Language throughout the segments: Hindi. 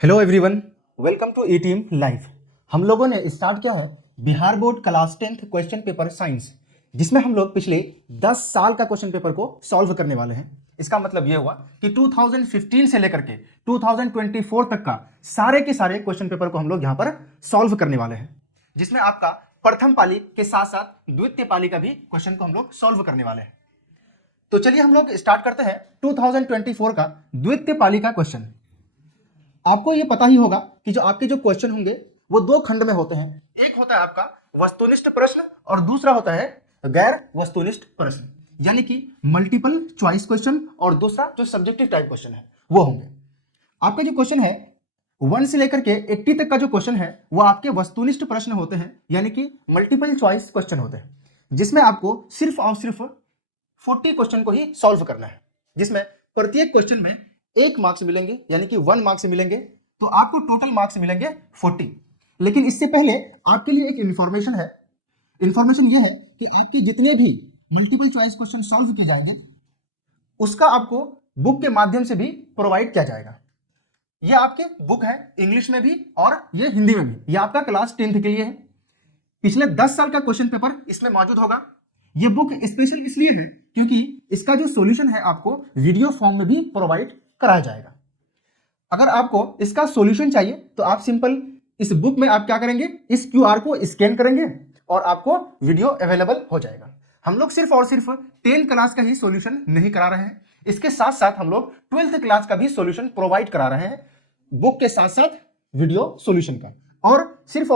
Hello everyone, welcome to E Team Live. हम लोगों ने स्टार्ट किया है Bihar board class 10th question paper science, जिसमें हम लोग पिछले 10 साल का क्वेश्चन पेपर को सॉल्व करने वाले हैं। इसका मतलब यह हुआ कि 2015 से लेकर के 2024 तक का सारे के सारे क्वेश्चन पेपर को हम लोग यहाँ पर सॉल्व करने वाले हैं, जिसमें आपका प्रथम पाली के साथ साथ द्वितीय पाली का भी क्वेश्चन को हम लोग सॉल्व करने वाले हैं। तो चलिए हम लोग स्टार्ट करते हैं 2024 का द्वितीय पाली का क्वेश्चन। आपको ये पता ही होगा कि जो आपके जो क्वेश्चन होंगे वो दो खंड में होते हैं। एक होता है आपका वस्तुनिष्ठ प्रश्न और दूसरा होता है गैर वस्तुनिष्ठ प्रश्न, यानी कि मल्टीपल चॉइस क्वेश्चन और दूसरा जो सब्जेक्टिव टाइप क्वेश्चन है वो होंगे। आपका जो क्वेश्चन है 1 से लेकर के 80 तक का जो क्वेश्चन है वो आपके वस्तुनिष्ठ प्रश्न होते हैं, यानी कि मल्टीपल चॉइस क्वेश्चन होते हैं, जिसमें आपको सिर्फ और सिर्फ 40 क्वेश्चन को ही सॉल्व करना है, जिसमें प्रत्येक क्वेश्चन में 1 मार्क्स मिलेंगे, यानी कि 1 मार्क्स मिलेंगे, तो आपको टोटल मार्क्स मिलेंगे 40। लेकिन इससे पहले आपके लिए एक इंफॉर्मेशन है। इंफॉर्मेशन ये है कि आपके जितने भी मल्टीपल चॉइस क्वेश्चन सॉल्व किए जाएंगे उसका आपको बुक के माध्यम से भी प्रोवाइड किया जाएगा। ये आपके बुक है इंग्लिश में भी और ये हिंदी में भी। ये आपका क्लास 10th के लिए है। पिछले 10 साल का क्वेश्चन पेपर इसमें मौजूद होगा। ये बुक स्पेशल इसलिए है क्योंकि इसका जो सॉल्यूशन है आपको वीडियो फॉर्म में भी प्रोवाइड कराया जाएगा। अगर आपको इसका सॉल्यूशन चाहिए तो आप सिंपल इस बुक में आप क्या करेंगे, इस क्यूआर को स्कैन करेंगे और आपको वीडियो अवेलेबल हो जाएगा। हम लोग सिर्फ और सिर्फ 10 क्लास का ही सॉल्यूशन नहीं करा रहे हैं, इसके साथ साथ हम लोग 12th क्लास का भी सॉल्यूशन प्रोवाइड करा रहे हैं, बुक के साथ साथ वीडियो सॉल्यूशन का। और सिर्फ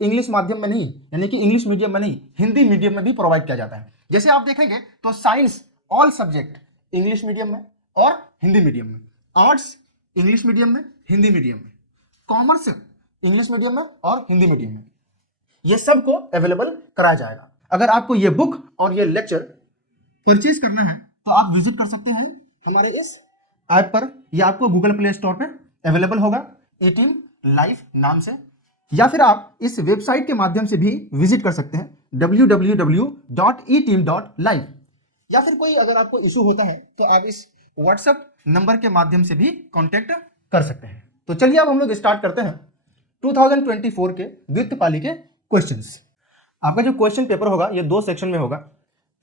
इंग्लिश माध्यम में नहीं, यानी कि इंग्लिश मीडियम में नहीं, हिंदी मीडियम में भी प्रोवाइड किया जाता है। जैसे आप देखेंगे तो science all subject English medium में और हिंदी मीडियम में, आर्ट्स इंग्लिश मीडियम में हिंदी मीडियम में, कॉमर्स इंग्लिश मीडियम में और हिंदी मीडियम में, ये सबको अवेलेबल कराया जाएगा। अगर आपको ये बुक और ये लेक्चर परचेज करना है तो आप विजिट कर सकते हैं हमारे इस ऐप पर, या आपको गूगल प्ले स्टोर पे अवेलेबल होगा ई टीम लाइव नाम से, या फिर आप इस वेबसाइट के माध्यम से भी विजिट कर सकते हैं www.eteam.live। या फिर कोई अगर आपको इशू होता है तो आप इस व्हाट्सएप नंबर के माध्यम से भी कांटेक्ट कर सकते हैं। तो चलिए अब हम लोग स्टार्ट करते हैं 2024 के द्वितीय पाली के क्वेश्चंस। आपका जो क्वेश्चन पेपर होगा ये 2 सेक्शन में होगा।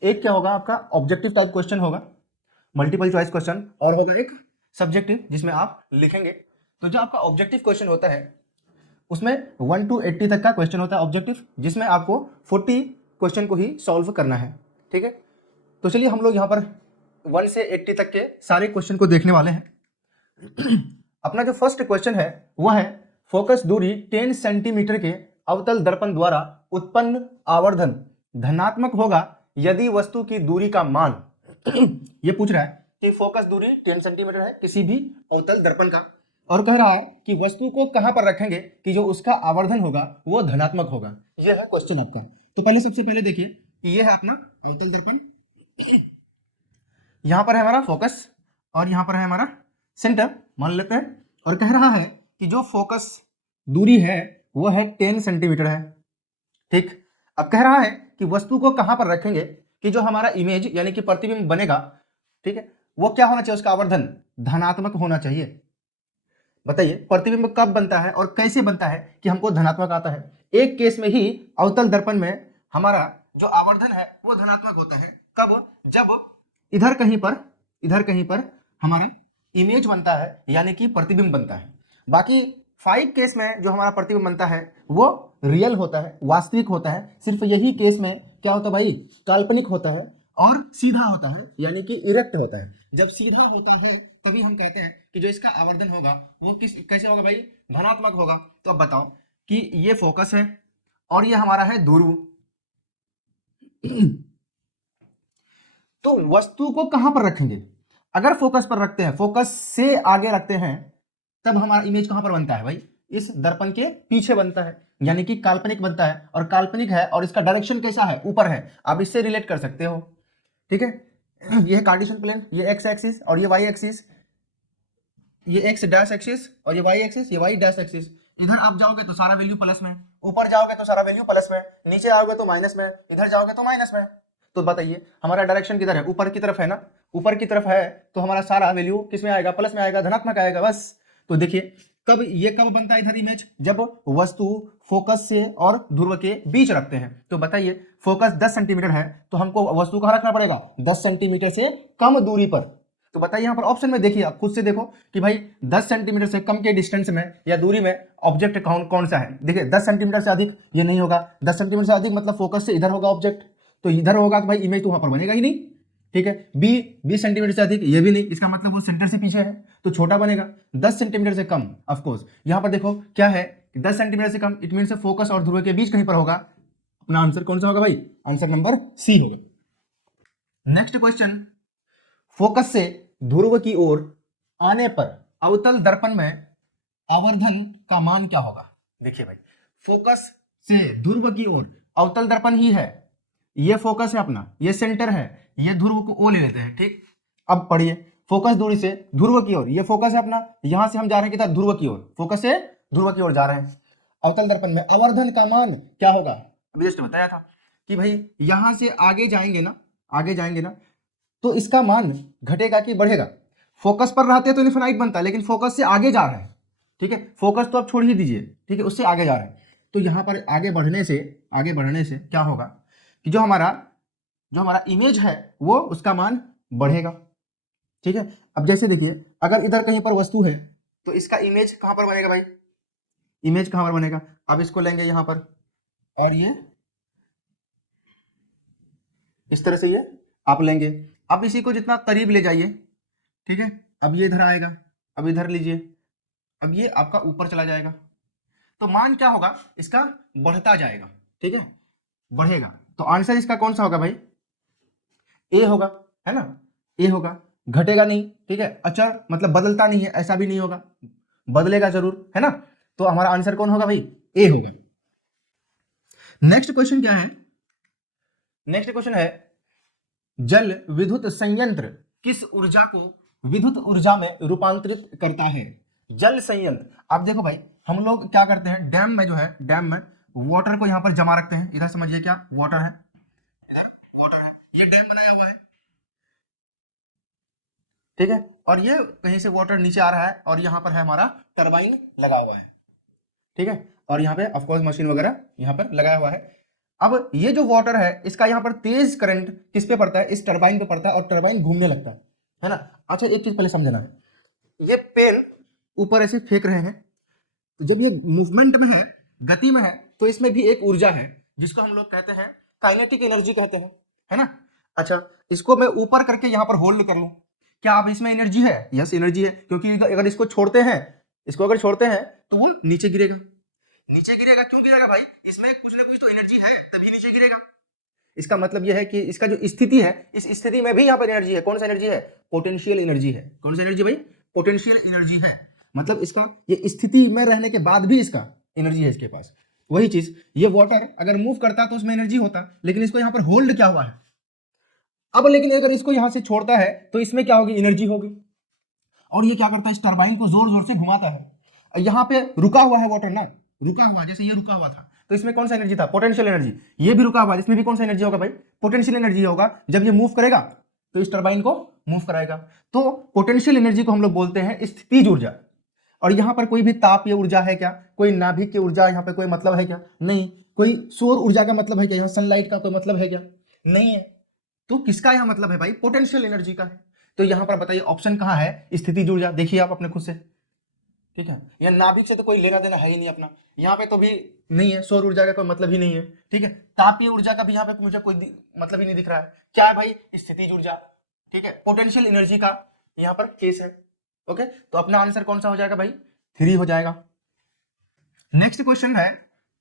एक क्या होगा, आपका ऑब्जेक्टिव टाइप क्वेश्चन होगा, मल्टीपल चॉइस क्वेश्चन, और होगा एक सब्जेक्टिव जिसमें आप लिखेंगे। तो जो आपका ऑब्जेक्टिव क्वेश्चन होता है उसमें 1 to 80 तक का क्वेश्चन होता है ऑब्जेक्टिव, जिसमें आपको 40 क्वेश्चन को ही सॉल्व करना है। ठीक है, तो चलिए हम लोग यहाँ पर 1 से 80 तक के सारे क्वेश्चन को देखने वाले हैं। अपना जो फर्स्ट क्वेश्चन है वह है फोकस दूरी 10 सेंटीमीटर के अवतल दर्पण द्वारा उत्पन्न आवर्धन धनात्मक होगा यदि वस्तु की दूरी का मान ये पूछ रहा है कि फोकस दूरी 10 सेंटीमीटर है किसी भी अवतल दर्पण का, और कह रहा है कि वस्तु को कहां पर रखेंगे कि जो उसका आवर्धन होगा वो धनात्मक होगा। यह है क्वेश्चन आपका। तो पहले सबसे पहले देखिए कि यह है अपना अवतल दर्पण, यहां पर है हमारा फोकस और यहां पर है हमारा सेंटर मान लेते हैं, और कह रहा है कि जो फोकस दूरी है वो है 10 सेंटीमीटर है। ठीक, अब कह रहा है कि वस्तु को कहां पर रखेंगे कि जो हमारा इमेज यानी कि प्रतिबिंब बनेगा, ठीक है, वो क्या होना चाहिए, उसका आवर्धन धनात्मक होना चाहिए। बताइए प्रतिबिंब कब बनता है और कैसे बनता है कि हमको धनात्मक आता है। एक केस में ही अवतल दर्पण में हमारा जो आवर्धन है वो धनात्मक होता है, कब, जब इधर कहीं पर हमारा इमेज बनता है यानी कि प्रतिबिंब बनता है। बाकी 5 केस में जो हमारा प्रतिबिंब बनता है वो रियल होता है, वास्तविक होता है। सिर्फ यही केस में क्या होता है भाई, काल्पनिक होता है और सीधा होता है यानी कि इरेक्ट होता है। जब सीधा होता है तभी हम कहते हैं कि जो इसका आवर्धन होगा वो कैसे होगा भाई, धनात्मक होगा। तो अब बताओ कि ये फोकस है और ये हमारा है ध्रुव। तो वस्तु को कहां पर रखेंगे, अगर फोकस पर रखते हैं, फोकस से आगे रखते हैं, तब हमारा इमेज कहां पर बनता है भाई, इस दर्पण के पीछे बनता है, यानी कि काल्पनिक बनता है। और काल्पनिक है और इसका डायरेक्शन कैसा है, ऊपर है। आप इससे रिलेट कर सकते हो। ठीक है, ये है कार्टेशियन प्लेन, ये एक्स एक्सिस और ये वाई एक्सिस, ये एक्स डैश एक्सिस और ये वाई एक्सिस, ये वाई डैश एक्सिस। इधर आप जाओगे तो सारा वैल्यू प्लस में, ऊपर जाओगे तो सारा वैल्यू प्लस में, नीचे आओगे तो माइनस में, इधर जाओगे तो माइनस में। तो बताइए हमारा डायरेक्शन किधर है, ऊपर की तरफ है ना, ऊपर की तरफ है तो हमारा सारा वैल्यू किस में आएगा, प्लस में आएगा, धनात्मक आएगा बस। तो देखिए कब बनता है इधर इमेज, जब वस्तु फोकस से और ध्रुव के बीच रखते हैं। तो बताइए फोकस 10 सेंटीमीटर है तो हमको वस्तु कहाँ रखना पड़ेगा, 10 सेंटीमीटर से कम दूरी पर। तो बताइए यहाँ पर ऑप्शन में देखिए, आप खुद से देखो कि भाई 10 सेंटीमीटर से कम के डिस्टेंस में या दूरी में ऑब्जेक्ट कौन सा है। देखिए 10 सेंटीमीटर से अधिक ये नहीं होगा, 10 सेंटीमीटर से अधिक मतलब फोकस से इधर होगा ऑब्जेक्ट, तो इधर होगा तो भाई इमेज तो वहां पर बनेगा ही नहीं। ठीक है, 20 सेंटीमीटर से अधिक ये भी नहीं, इसका मतलब वो सेंटर से पीछे है तो छोटा बनेगा। 10 सेंटीमीटर से कम, ऑफ कोर्स यहाँ पर देखो क्या है, 10 सेंटीमीटर से कम, इट मीन से फोकस और ध्रुव के बीच कहीं पर होगा। अपना आंसर कौन सा होगा भाई, आंसर नंबर सी होगा। नेक्स्ट क्वेश्चन, फोकस से ध्रुव की ओर आने पर अवतल दर्पण में आवर्धन का मान क्या होगा। देखिए भाई फोकस से ध्रुव की ओर अवतल दर्पण ही है, ये फोकस है अपना, ये सेंटर है, ये ध्रुव को ओ ले लेते हैं। ठीक, अब पढ़िए, फोकस दूरी से ध्रुव की ओर, ये फोकस है अपना, यहां से हम जा रहे हैं किधर, ध्रुव की ओर, फोकस से ध्रुव की ओर जा रहे हैं। अवतल दर्पण में आवर्धन का मान क्या होगा, अभी जस्ट बताया था कि भाई यहां से आगे जाएंगे ना तो इसका मान घटेगा कि बढ़ेगा। फोकस पर रहते तो इनफिनाइट बनता है, लेकिन फोकस से आगे जा रहे हैं, ठीक है, फोकस तो आप छोड़ ही दीजिए, ठीक है, उससे आगे जा रहे हैं, तो यहां पर आगे बढ़ने से क्या होगा कि जो हमारा इमेज है वो उसका मान बढ़ेगा। ठीक है, अब जैसे देखिए अगर इधर कहीं पर वस्तु है तो इसका इमेज कहां पर बनेगा भाई, इमेज कहां पर बनेगा, अब इसको लेंगे यहां पर और ये इस तरह से ये आप लेंगे, अब इसी को जितना करीब ले जाइए, ठीक है, अब ये इधर आएगा, अब इधर लीजिए, अब ये आपका ऊपर चला जाएगा, तो मान क्या होगा इसका, बढ़ता जाएगा। ठीक है, बढ़ेगा, तो आंसर इसका कौन सा होगा भाई, ए होगा, है ना, ए होगा, घटेगा नहीं। ठीक है, अचर मतलब बदलता नहीं है, ऐसा भी नहीं होगा, बदलेगा जरूर, है ना, तो हमारा आंसर कौन होगा भाई, ए होगा। नेक्स्ट क्वेश्चन क्या है, नेक्स्ट क्वेश्चन है जल विद्युत संयंत्र किस ऊर्जा को विद्युत ऊर्जा में रूपांतरित करता है। जल संयंत्र, आप देखो भाई हम लोग क्या करते हैं, डैम में जो है, डैम में वाटर को यहां पर जमा रखते हैं, इधर समझिए क्या वाटर है, इधर वाटर है, ये डैम बनाया हुआ है, ठीक है, और ये कहीं से वाटर नीचे आ रहा है और यहाँ पर है हमारा टरबाइन लगा हुआ है, ठीक है, और यहाँ पे ऑफकोर्स मशीन वगैरह यहाँ पर लगाया हुआ है। अब ये जो वाटर है इसका यहाँ पर तेज करंट किस पे पड़ता है, इस टरबाइन पे पड़ता है और टरबाइन घूमने लगता है ना। अच्छा एक चीज पहले समझना है, ये पेन ऊपर ऐसे फेंक रहे हैं, तो जब ये मूवमेंट में है, गति में है, तो इसमें भी एक ऊर्जा है जिसको हम लोग कहते हैं काइनेटिक एनर्जी कहते हैं, है ना। अच्छा इसको मैं ऊपर करके यहाँ पर होल्ड कर लूं, क्या आप इसमें एनर्जी है, यस एनर्जी है, क्योंकि अगर इसको छोड़ते हैं, तो वो नीचे गिरेगा, क्यों गिरेगा भाई, इसमें कुछ ना कुछ तो एनर्जी है तभी नीचे गिरेगा। इसका मतलब यह है कि इसका जो स्थिति है, इस स्थिति में भी यहाँ पर एनर्जी है, कौन सा एनर्जी है, पोटेंशियल एनर्जी है, कौन सा एनर्जी भाई, पोटेंशियल एनर्जी है, मतलब इसका ये स्थिति में रहने के बाद भी इसका एनर्जी है इसके पास। वही चीज ये वाटर अगर मूव करता तो उसमें एनर्जी होता, लेकिन इसको यहाँ पर होल्ड क्या हुआ है। अब लेकिन अगर इसको यहां से छोड़ता है तो इसमें क्या होगी, एनर्जी होगी, और ये क्या करता है, इस टरबाइन को जोर जोर से घुमाता है। यहाँ पे रुका हुआ है वाटर ना, रुका हुआ, जैसे ये रुका हुआ था तो इसमें कौन सा एनर्जी था, पोटेंशियल एनर्जी, ये भी रुका हुआ है, इसमें भी कौन सा एनर्जी होगा भाई, पोटेंशियल एनर्जी होगा। जब ये मूव करेगा तो इस टरबाइन को मूव कराएगा, तो पोटेंशियल एनर्जी को हम लोग बोलते हैं स्थितिज ऊर्जा। और यहाँ पर कोई भी तापीय ऊर्जा है क्या, कोई नाभिक की ऊर्जा यहाँ पे कोई मतलब है क्या, नहीं, कोई सौर ऊर्जा का मतलब है क्या, यहाँ सनलाइट का कोई मतलब है क्या, नहीं है, तो किसका यहाँ मतलब है भाई, पोटेंशियल एनर्जी का है। तो यहाँ पर बताइए ऑप्शन कहाँ है, स्थितिज ऊर्जा, देखिए आप अपने खुद से, ठीक है, यह नाभिक से तो कोई लेना देना है ही नहीं अपना, यहाँ पे तो भी नहीं है, सौर ऊर्जा का कोई मतलब ही नहीं है, ठीक है, तापीय ऊर्जा का भी यहाँ पे मुझे कोई मतलब ही नहीं दिख रहा है, क्या है भाई, स्थितिज ऊर्जा, ठीक है, पोटेंशियल एनर्जी का यहाँ पर केस है। ओके, तो अपना आंसर कौन सा हो जाएगा भाई, 3 हो जाएगा। नेक्स्ट क्वेश्चन है,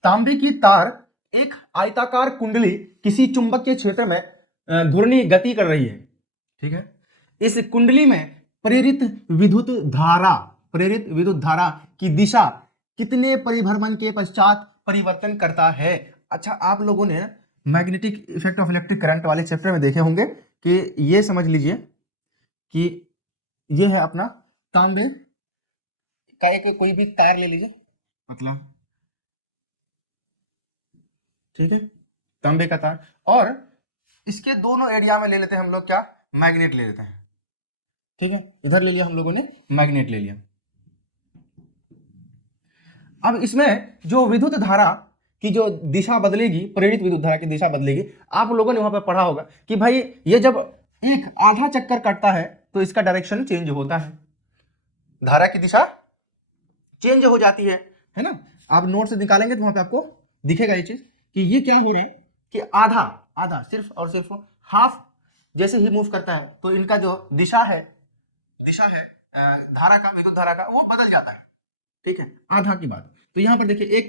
तांबे की तार एक आयताकार कुंडली किसी चुंबकीय क्षेत्र में घूर्णी गति कर रही है, ठीक है, इस कुंडली में प्रेरित विद्युत धारा की दिशा कितने परिभ्रमण के पश्चात परिवर्तन करता है। अच्छा आप लोगों ने magnetic effect of electric current वाले चैप्टर में देखे होंगे कि ये समझ लीजिए कि ये है अपना तांबे का एक कोई भी तार ले लीजिए, मतलब ठीक है, तांबे का तार, और इसके दोनों एरिया में ले लेते हैं हम लोग क्या, मैग्नेट ले लेते हैं, ठीक है, इधर ले लिया हम लोगों ने मैग्नेट ले लिया, अब इसमें जो विद्युत धारा की जो दिशा बदलेगी, प्रेरित विद्युत धारा की दिशा बदलेगी। आप लोगों ने वहां पर पढ़ा होगा कि भाई ये जब एक आधा चक्कर काटता है तो इसका डायरेक्शन चेंज होता है, धारा की दिशा चेंज हो जाती है ना। आप नोट से निकालेंगे तो वहां पे आपको दिखेगा ये चीज कि ये क्या हो रहा है कि आधा आधा सिर्फ और सिर्फ हाफ जैसे ही मूव करता है तो इनका जो दिशा है धारा का, विद्युत धारा का, वो बदल जाता है। ठीक है, आधा की बात। तो यहाँ पर देखिए एक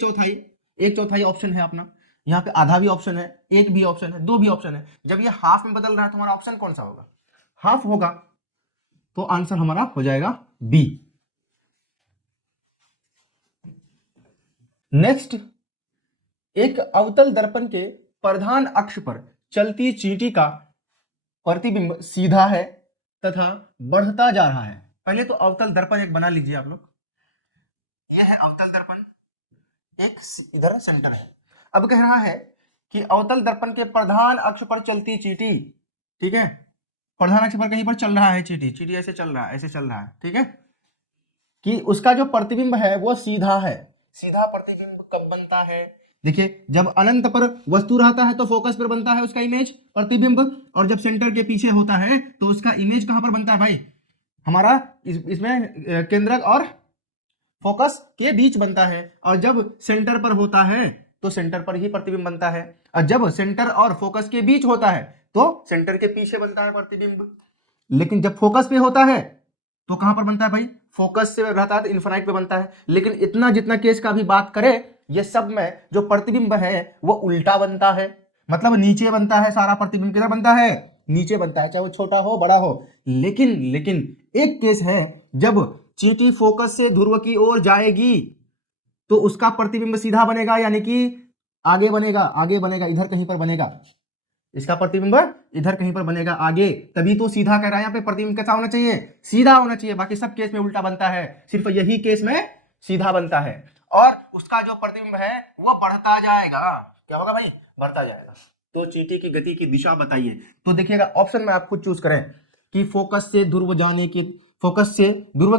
चौथाई ऑप्शन है अपना, यहाँ पे आधा भी ऑप्शन है, एक भी ऑप्शन है, दो भी ऑप्शन है। जब ये हाफ में बदल रहा है तो हमारा ऑप्शन कौन सा होगा? हाफ होगा, तो आंसर हमारा हो जाएगा बी। नेक्स्ट, एक अवतल दर्पण के प्रधान अक्ष पर चलती चींटी का प्रतिबिंब सीधा है तथा बढ़ता जा रहा है। पहले तो अवतल दर्पण एक बना लीजिए आप लोग। यह है अवतल दर्पण, एक इधर सेंटर है। अब कह रहा है कि अवतल दर्पण के प्रधान अक्ष पर चलती चींटी, ठीक है, प्रधान अक्ष पर कहीं पर चल रहा है चींटी ऐसे चल रहा है, ऐसे चल रहा है, ठीक है, कि उसका जो प्रतिबिंब है वो सीधा है। सीधा प्रतिबिंब कब बनता है? देखिए, जब अनंत पर वस्तु रहता है तो फोकस पर बनता है उसका इमेज, प्रतिबिंब, और जब सेंटर के पीछे होता है तो उसका इमेज कहां पर बनता है भाई? हमारा इसमें केंद्रक और फोकस के बीच बनता है। और जब सेंटर पर होता है तो सेंटर पर ही प्रतिबिंब बनता है, और जब सेंटर और फोकस के बीच होता है तो सेंटर के पीछे बनता है प्रतिबिंब। लेकिन जब फोकस पे होता है तो कहां पर बनता है भाई? फोकस से रहता है तो इन्फिनाइट पे बनता है। लेकिन इतना जितना केस का भी बात करें, ये सब में जो प्रतिबिंब है वो उल्टा बनता है, मतलब नीचे बनता है। सारा प्रतिबिंब किधर बनता है? नीचे बनता है, चाहे वो छोटा हो बड़ा हो। लेकिन एक केस है, जब चींटी फोकस से ध्रुव की ओर जाएगी तो उसका प्रतिबिंब सीधा बनेगा, यानी कि आगे बनेगा, इधर कहीं पर बनेगा। इसका प्रतिबिंब इधर कहीं पर बनेगा आगे, तभी तो सीधा कह रहा है। यहाँ पे प्रतिबिंब कैसा होना चाहिए? सीधा होना चाहिए। बाकी सब केस में उल्टा बनता है, सिर्फ यही केस में सीधा बनता है। और उसका जो प्रतिबिंब है वो बढ़ता जाएगा। क्या होगा भाई? बढ़ता जाएगा। तो चींटी की गति की दिशा बताइए। तो देखिएगा, ऑप्शन में आप खुद चूज करें कि फोकस से ध्रुव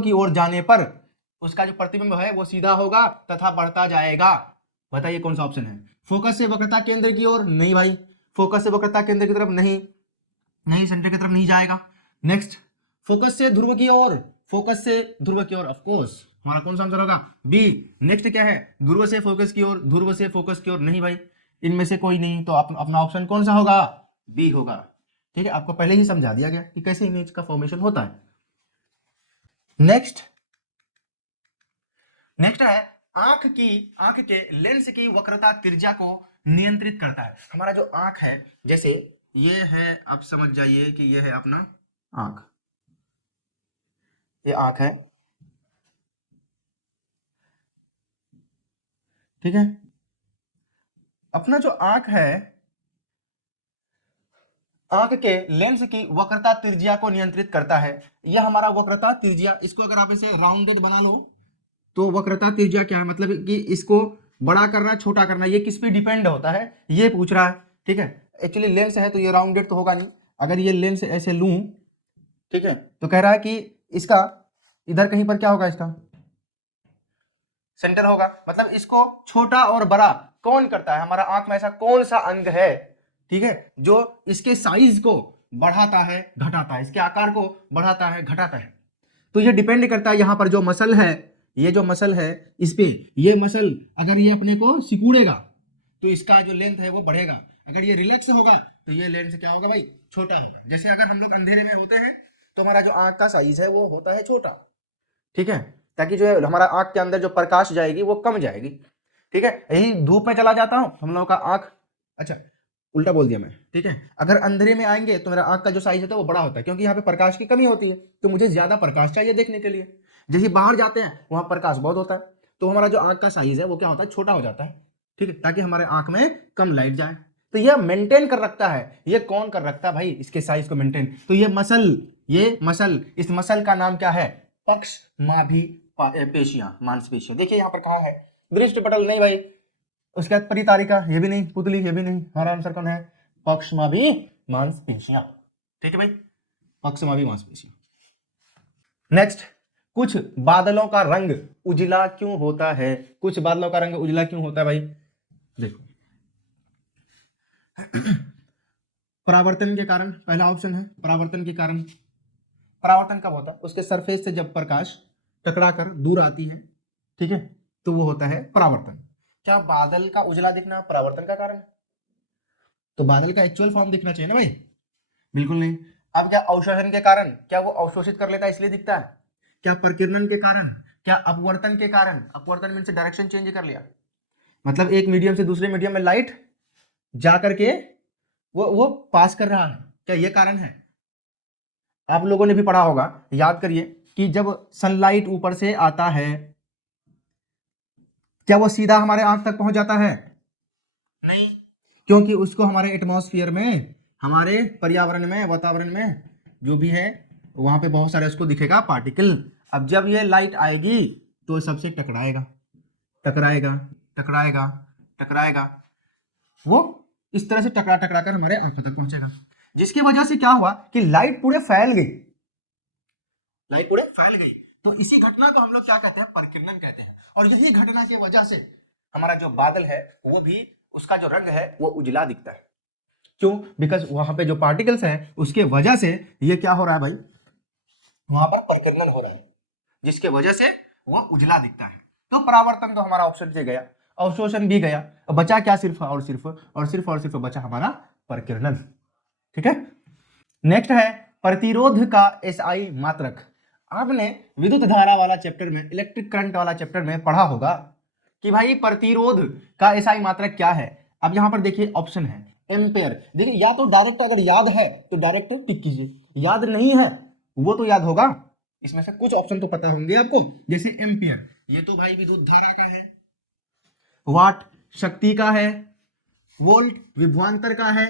की ओर जाने पर उसका जो प्रतिबिंब है वो सीधा होगा तथा बढ़ता जाएगा। बताइए कौन सा ऑप्शन है? फोकस से वक्रता केंद्र की ओर? नहीं भाई, फोकस से वक्रता केंद्र की तरफ नहीं, सेंटर की तरफ नहीं जाएगा। नेक्स्ट, फोकस से ध्रुव की ओर, ऑफ कोर्स हमारा कौन सा आंसर होगा? बी। नेक्स्ट क्या है? ध्रुव से फोकस की ओर, नहीं भाई, इनमें से कोई नहीं। तो अपना ऑप्शन कौन सा होगा? बी होगा। ठीक है, आपको पहले ही समझा दिया गया कि कैसे इमेज का फॉर्मेशन होता है। नेक्स्ट है, आंख के लेंस की वक्रता त्रिज्या को नियंत्रित करता है। हमारा जो आंख है, जैसे ये है, आप समझ जाइए कि ये है अपना आंख, ये आंख है, ठीक है। अपना जो आंख है, आंख के लेंस की वक्रता त्रिज्या को नियंत्रित करता है। यह हमारा वक्रता त्रिज्या, इसको अगर आप इसे राउंडेड बना लो तो वक्रता त्रिज्या क्या है? मतलब कि इसको बड़ा करना, छोटा करना, ये किस पे डिपेंड होता है, ये पूछ रहा है। ठीक है, एक्चुअली लेंस है तो ये राउंडेड तो होगा नहीं। अगर ये लेंस ऐसे लूं, ठीक है, तो कह रहा है कि इसका इधर कहीं पर क्या होगा? इसका सेंटर होगा। मतलब इसको छोटा और बड़ा कौन करता है? हमारा आंख में ऐसा कौन सा अंग है, ठीक है, जो इसके साइज को बढ़ाता है, घटाता है, इसके आकार को बढ़ाता है, घटाता है? तो ये डिपेंड करता है, यहां पर जो मसल है, ये जो मसल है, इस पे ये मसल अगर ये अपने को सिकुड़ेगा तो इसका जो लेंथ है वो बढ़ेगा। अगर ये रिलैक्स होगा तो ये लेंथ क्या होगा भाई? छोटा होगा। जैसे अगर हम लोग अंधेरे में होते हैं तो हमारा जो आंख का साइज है वो होता है छोटा, ठीक है, ताकि जो है हमारा आंख के अंदर जो प्रकाश जाएगी वो कम जाएगी। ठीक है, यही धूप में चला जाता हूं, हम लोगों का आंख, अच्छा उल्टा बोल दिया मैं, ठीक है, अगर अंधेरे में आएंगे तो मेरा आंख का जो साइज है तो वो बड़ा होता है, क्योंकि यहाँ पे प्रकाश की कमी होती है, तो मुझे ज्यादा प्रकाश चाहिए देखने के लिए। जैसे बाहर जाते हैं वहां प्रकाश बहुत होता है, तो हमारा जो आंख का साइज है वो क्या होता है? छोटा हो जाता है। ठीक है, ताकि हमारे आंख में कम लाइट जाए। तो यह मेंटेन कर रखता है। ये कौन कर रखता है भाई इसके साइज को मेंटेन? तो ये मसल, इस मसल का नाम क्या है? पक्षमाभि पेशियां, मांसपेशियां। देखिए यहाँ पर कहा है दृष्टि पटल, नहीं भाई। उसके बाद परितारिका, ये भी नहीं। पुतली, ये भी नहीं। हमारा आंसर कौन है? पक्षमाभि मांसपेशियां। ठीक है भाई, पक्षमाभि मांसपेशियां। नेक्स्ट, कुछ बादलों का रंग उजला क्यों होता है? कुछ बादलों का रंग उजला क्यों होता है भाई? देखो, परावर्तन के कारण, पहला ऑप्शन है परावर्तन के कारण। परावर्तन कब होता है? उसके सरफेस से जब प्रकाश टकरा कर दूर आती है, ठीक है, तो वो होता है परावर्तन। क्या बादल का उजला दिखना परावर्तन का कारण है? तो बादल का एक्चुअल फॉर्म दिखना चाहिए ना भाई, बिल्कुल नहीं। अब क्या अवशोषण के कारण, क्या वो अवशोषित कर लेता है इसलिए दिखता है? क्या प्रकीर्णन के कारण, क्या अपवर्तन के कारण? अपवर्तन मीन से डायरेक्शन चेंज कर लिया, मतलब एक मीडियम से दूसरे मीडियम में लाइट जा करके वो पास कर रहा है, क्या ये कारण है? आप लोगों ने भी पढ़ा होगा, याद करिए कि जब सनलाइट ऊपर से आता है, क्या वो सीधा हमारे आंख तक पहुंच जाता है? नहीं, क्योंकि उसको हमारे एटमॉस्फेयर में, हमारे पर्यावरण में, वातावरण में जो भी है वहां पे बहुत सारे उसको दिखेगा पार्टिकल। अब जब ये लाइट आएगी तो सबसे टकराएगा, टकराएगा, टकराएगा, टकराएगा, वो इस तरह से टकरा टकरा कर हमारे आंखों तक पहुंचेगा, जिसकी वजह से क्या हुआ कि लाइट पूरे फैल गई, लाइट पूरे फैल गई। तो इसी घटना को हम लोग क्या कहते हैं? परिकिरणन कहते हैं। और यही घटना की वजह से हमारा जो बादल है वो भी, उसका जो रंग है वो उजला दिखता है। क्यों? बिकॉज वहां पे जो पार्टिकल्स हैं उसके वजह से ये क्या हो रहा है भाई, वहां पर परिकिरणन हो रहा है, जिसके वजह से वो उजला दिखता है। तो परावर्तन तो हमारा ऑप्शन से गया, अवशोषण भी गया, बचा क्या? सिर्फ और सिर्फ और सिर्फ और सिर्फ बचा हमारा परिकिरणन। ठीक है, नेक्स्ट है प्रतिरोध का एसआई मात्रक। आपने विद्युत धारा वाला चैप्टर में, इलेक्ट्रिक करंट वाला चैप्टर में पढ़ा होगा कि भाई प्रतिरोध का एसआई मात्रक क्या है। अब यहां पर देखिए ऑप्शन है एम्पेयर। देखिए, या तो डायरेक्ट अगर याद है तो डायरेक्ट टिक कीजिए, याद नहीं है वो तो याद होगा, इसमें से कुछ ऑप्शन तो पता होंगे आपको, जैसे एम्पियर, ये तो भाई विद्युत धारा का है, वाट शक्ति का है, वोल्ट विभवांतर का है,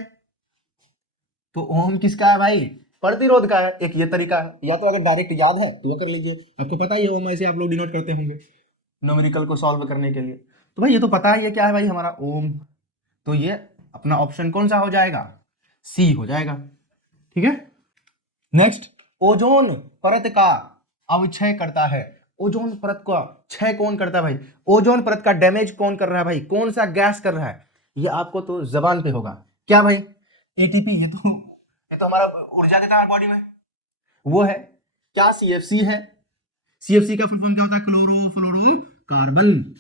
तो ओम किसका है भाई? प्रतिरोध का है। एक ये तरीका है, या तो अगर डायरेक्ट याद है तो वो कर लीजिए, आपको पता ही है ओम ऐसे आप लोग डिनोट करते होंगे न्यूमेरिकल को सॉल्व करने के लिए। तो भाई ये तो पता है ये क्या है भाई हमारा ओम, तो ये अपना ऑप्शन कौन सा हो जाएगा? सी हो जाएगा। ठीक है, नेक्स्ट, ओजोन परत का अवक्षय करता है। ओजोन परत का क्षय कौन करता है भाई? ओजोन परत का डैमेज कौन कर रहा है भाई? कौन सा गैस कर रहा है? ये आपको तो जबान पे होगा, क्या भाई? एटीपी। ये तो हमारा ऊर्जा देता है बॉडी में, वो है क्या? सीएफसी है। सीएफसी का फुल फॉर्म क्या होता है? क्लोरोफ्लोरोकार्बन,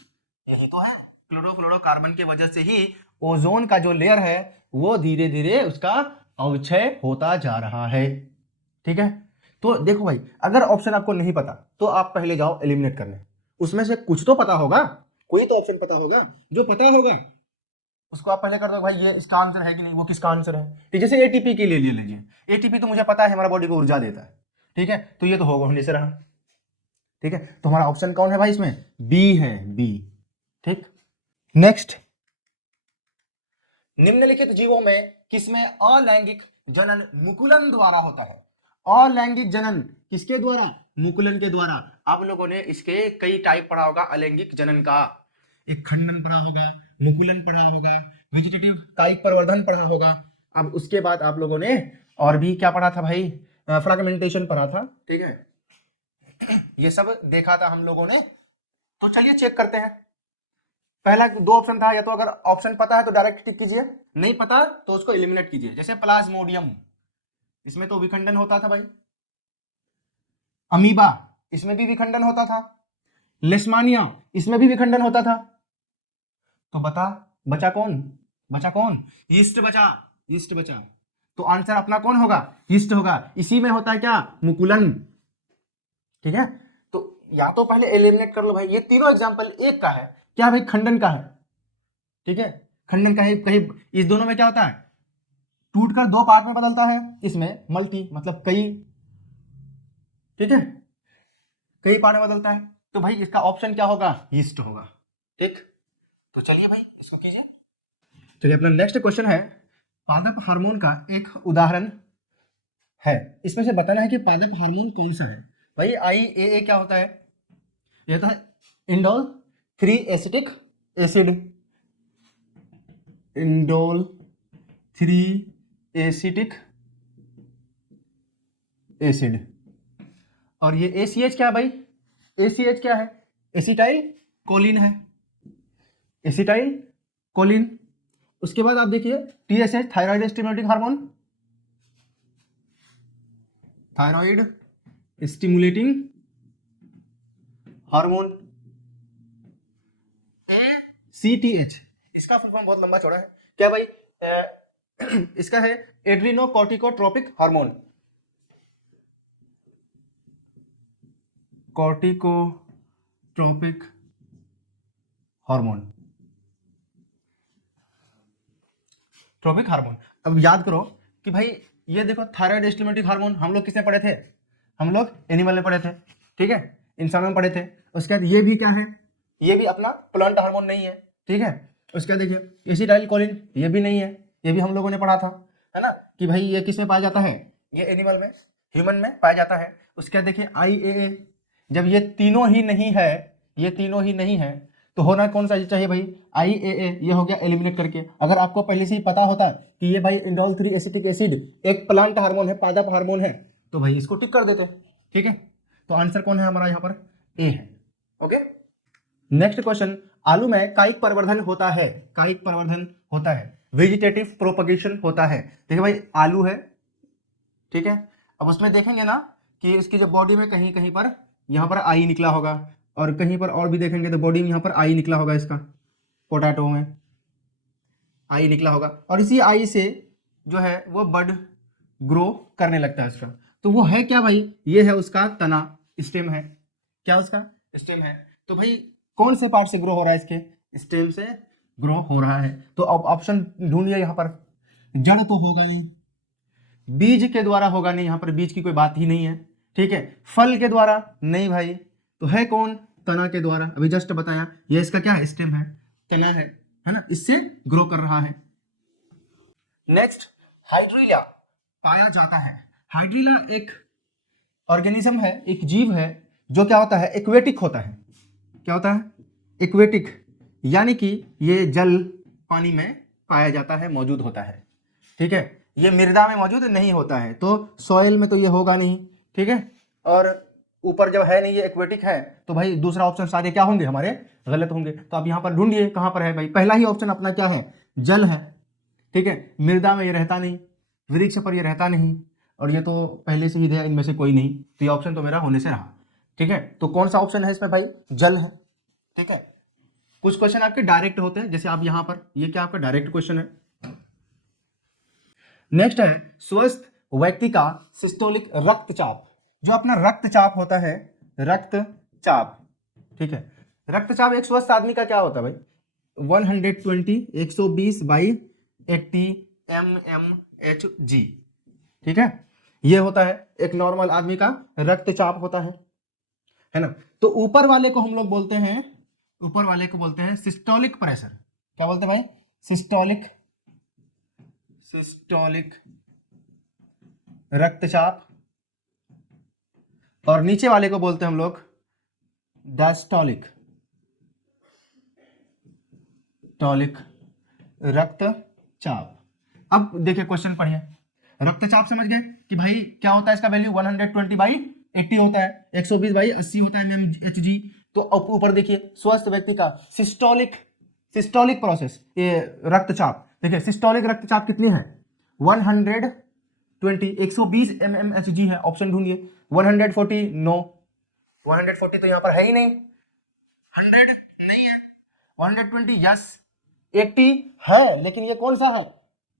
यही तो है। क्लोरोफ्लोरोकार्बन की वजह से ही ओजोन का जो लेयर है वो धीरे धीरे उसका अवक्षय होता जा रहा है। ठीक है, तो देखो भाई, अगर ऑप्शन आपको नहीं पता तो आप पहले जाओ एलिमिनेट करने, उसमें से कुछ तो पता होगा, कोई तो ऑप्शन पता होगा, जो पता होगा उसको आप पहले कर दो भाई ये इसका आंसर है कि नहीं, वो किसका आंसर है। ठीक, जैसे एटीपी के लिए ले लीजिए, एटीपी तो मुझे पता है हमारा बॉडी को ऊर्जा देता है, ठीक है, तो ये तो होगा होने से रहा। ठीक है, तो हमारा ऑप्शन कौन है भाई इसमें? बी है, बी। ठीक, नेक्स्ट, निम्नलिखित जीवों में किसमें अलैंगिक जनन मुकुलन द्वारा होता है? अलैंगिक जनन किसके द्वारा? मुकुलन के द्वारा। आप लोगों ने इसके कई टाइप पढ़ा होगा अलैंगिक जनन का, एक खंडन पढ़ा होगा, मुकुलन पढ़ा होगा, वेजिटेटिव कायिक प्रवर्धन पढ़ा होगा। अब उसके बाद आप लोगों ने और भी क्या पढ़ा था भाई? फ्रैगमेंटेशन पढ़ा था। ठीक है, ये सब देखा था हम लोगों ने। तो चलिए चेक करते हैं। पहला दो ऑप्शन था, या तो अगर ऑप्शन पता है तो डायरेक्ट टिक कीजिए, नहीं पता तो उसको एलिमिनेट कीजिए। जैसे प्लाज्मोडियम, इसमें तो विखंडन होता था भाई। अमीबा, इसमें भी विखंडन होता था। लेशमानिया, इसमें भी विखंडन होता था। तो बता बचा कौन? बचा कौन? यीस्ट बचा, यीस्ट बचा। तो आंसर अपना कौन होगा? यीस्ट होगा। इसी में होता है क्या? मुकुलन। ठीक है, तो या तो पहले एलिमिनेट कर लो भाई, ये तीनों एग्जांपल एक का है, क्या भाई? खंडन का है। ठीक है, खंडन का है। कहीं इस दोनों में क्या होता है? टूटकर दो पार्ट में बदलता है, इसमें मल्टी मतलब कई। ठीक है, कई पार्ट में बदलता है, तो भाई इसका ऑप्शन क्या होगा? यीस्ट होगा। ठीक, तो चलिए भाई इसको कीजिए। चलिए, अपना नेक्स्ट क्वेश्चन है, पादप हार्मोन का एक उदाहरण है, इसमें से बताना है कि पादप हार्मोन कौन सा है। भाई IAA क्या होता है? यह तो है indole 3 acetic acid, indole 3 acetic acid. और ये ACH क्या है भाई? ACH क्या है? एसिटाइल कोलिन है, एसिटाइल कोलिन। उसके बाद आप देखिए TSH, thyroid stimulating hormone, thyroid stimulating hormone. CTH, इसका फुल फॉर्म बहुत लंबा चौड़ा है क्या भाई? इसका है एड्रीनोकॉर्टिकोट्रोपिक हार्मोन, कॉर्टिकोट्रोपिक हार्मोन, ट्रोपिक हार्मोन। अब याद करो कि भाई ये देखो थायराइड स्टिमुलेटिंग हार्मोन हम लोग किसमें पढ़े थे? हम लोग एनिमल में पढ़े थे, ठीक है, इंसान में पढ़े थे। उसके बाद ये भी क्या है? ये भी अपना प्लांट हार्मोन नहीं है, ठीक है। उसके बाद देखिए एसिटाइल कोलिन, ये भी नहीं है, ये भी हम लोगों ने पढ़ा था, है ना, कि भाई ये किस में पाया जाता है? ये एनिमल में, ह्यूमन में पाया जाता है। उसके बाद देखिए IAA, जब ये तीनों ही नहीं है, ये तीनों ही नहीं है, तो होना कौन सा चाहिए भाई? IAA। ये हो गया एलिमिनेट करके। अगर आपको पहले से ही पता होता कि ये भाई इंडोल 3 एसिटिक एसिड एक प्लांट हार्मोन है, पादप हार्मोन है, तो भाई इसको टिक कर देते, ठीक है। तो आंसर कौन है हमारा यहाँ पर? A है। ओके, नेक्स्ट क्वेश्चन, आलू में कायिक प्रवर्धन होता है, कायिक प्रवर्धन होता है, वेजिटेटिव प्रोपगेशन होता है। देखिए भाई आलू है, ठीक है। अब उसमें देखेंगे ना कि इसकी जो बॉडी में कहीं कहीं पर यहाँ पर आई निकला होगा, और कहीं पर और भी देखेंगे तो बॉडी में यहाँ पर आई निकला होगा, इसका पोटैटो में आई निकला होगा, और इसी आई से जो है वो बड ग्रो करने लगता है इसका। तो वो है क्या भाई? ये है उसका तना, स्टेम है, क्या उसका स्टेम है। तो भाई कौन से पार्ट से ग्रो हो रहा है? इसके स्टेम से ग्रो हो रहा है। तो अब ऑप्शन ढूंढिए यहाँ पर। जड़ तो होगा नहीं, बीज के द्वारा होगा नहीं, यहाँ पर बीज की कोई बात ही नहीं है, ठीक है। फल के द्वारा नहीं भाई, तो है कौन? तना के द्वारा, अभी जस्ट बताया, ये इसका क्या है? स्टेम है, तना है ना, इससे ग्रो कर रहा है। नेक्स्ट, हाइड्रीला पाया जाता है। हाइड्रीला एक ऑर्गेनिज्म है, एक जीव है जो क्या होता है? एक्वेटिक होता है। क्या होता है? एक्वेटिक, यानी कि ये जल पानी में पाया जाता है, मौजूद होता है, ठीक है। ये मृदा में मौजूद नहीं होता है, तो सॉइल में तो ये होगा नहीं, ठीक है। और ऊपर जब है नहीं, ये एक्वेटिक है, तो भाई दूसरा ऑप्शन सारे क्या होंगे? हमारे गलत होंगे। तो आप यहाँ पर ढूंढिए कहाँ पर है भाई। पहला ही ऑप्शन अपना क्या है? जल है, ठीक है। मृदा में ये रहता नहीं, वृक्ष पर ये रहता नहीं, और ये तो पहले से ही दिया, इनमें से कोई नहीं, तो ये ऑप्शन तो मेरा होने से रहा, ठीक है। तो कौन सा ऑप्शन है इसमें भाई? जल है, ठीक है। कुछ क्वेश्चन आपके डायरेक्ट होते हैं, जैसे आप यहाँ पर, ये क्या आपका डायरेक्ट क्वेश्चन है। नेक्स्ट है स्वस्थ व्यक्ति का सिस्टोलिक रक्तचाप। जो अपना रक्तचाप होता है, रक्तचाप, ठीक है। रक्तचाप एक स्वस्थ आदमी का क्या होता है भाई? 120 120/80 mmHg, ठीक है। ये होता है एक नॉर्मल आदमी का रक्तचाप होता है ना। तो ऊपर वाले को हम लोग बोलते हैं, ऊपर वाले को बोलते हैं सिस्टोलिक प्रेशर। क्या बोलते हैं भाई? सिस्टोलिक, सिस्टोलिक रक्तचाप। और नीचे वाले को बोलते हैं हम लोग डायस्टोलिक, टॉलिक रक्तचाप। अब देखिए क्वेश्चन पढ़िए। रक्तचाप समझ गए कि भाई क्या होता है? इसका वैल्यू 120/80 होता है, 120/80 होता है mmHg। तो अब ऊपर देखिए स्वस्थ व्यक्ति का सिस्टोलिक, सिस्टोलिक प्रोसेस, ये रक्तचाप देखिए, सिस्टोलिक रक्तचाप कितनी है? 120, 120 mmHg है। ऑप्शन ढूंढिए। 140 नो, 140 तो यहाँ पर है ही नहीं, 100 नहीं है, 120 यस, 80 है, लेकिन ये कौन सा है?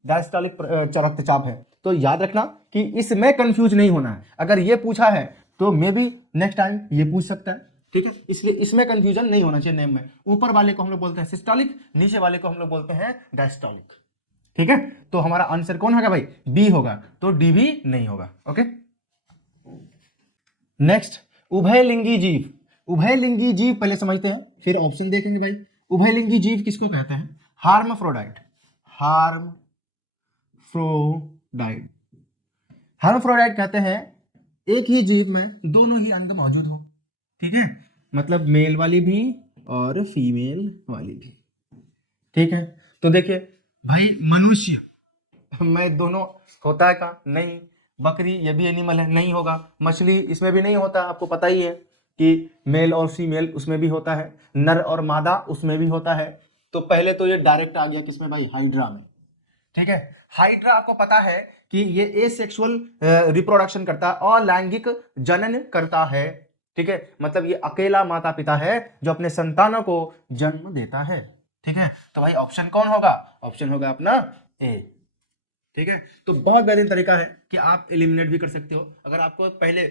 डायस्टोलिक रक्तचाप है। तो याद रखना कि इसमें कंफ्यूज नहीं होना है। अगर ये पूछा है तो मे बी नेक्स्ट टाइम ये पूछ सकता है, ठीक है। इसलिए इसमें कंफ्यूजन नहीं होना चाहिए नेम में। ऊपर वाले को हम लोग बोलते हैं सिस्टोलिक, नीचे वाले को हम लोग बोलते हैं डायस्टोलिक, ठीक है। तो हमारा आंसर कौन होगा भाई? बी होगा, तो डी भी नहीं होगा। ओके, नेक्स्ट, उभयलिंगी जीव। उभयलिंगी जीव पहले समझते हैं, फिर ऑप्शन देखेंगे भाई। उभयलिंगी जीव किसको कहते हैं? हार्माफ्रोडाइट, हार्माफ्रोडाइट, हार्माफ्रोडाइट कहते हैं एक ही जीव में दोनों ही अंग मौजूद हो, ठीक है। मतलब मेल वाली भी और फीमेल वाली भी, ठीक है। तो देखिए भाई मनुष्य में दोनों होता है का? नहीं। बकरी ये भी एनिमल है, नहीं होगा। मछली इसमें भी नहीं होता, आपको पता ही है, कि मेल और फीमेल उसमें भी होता है, नर और मादा उसमें भी होता है। तो पहले तो ये डायरेक्ट आ गया किसमें भाई, हाइड्रा में। ठीक है, हाइड्रा आपको पता है कि ये एसेक्सुअल रिप्रोडक्शन करता है, अलैंगिक जनन करता है। ठीक है, मतलब ये अकेला माता पिता है जो अपने संतानों को जन्म देता है। ठीक है, तो भाई ऑप्शन कौन होगा, ऑप्शन होगा अपना ए। ठीक है, तो बहुत बेहतरीन तरीका है कि आप एलिमिनेट भी कर सकते हो। अगर आपको पहले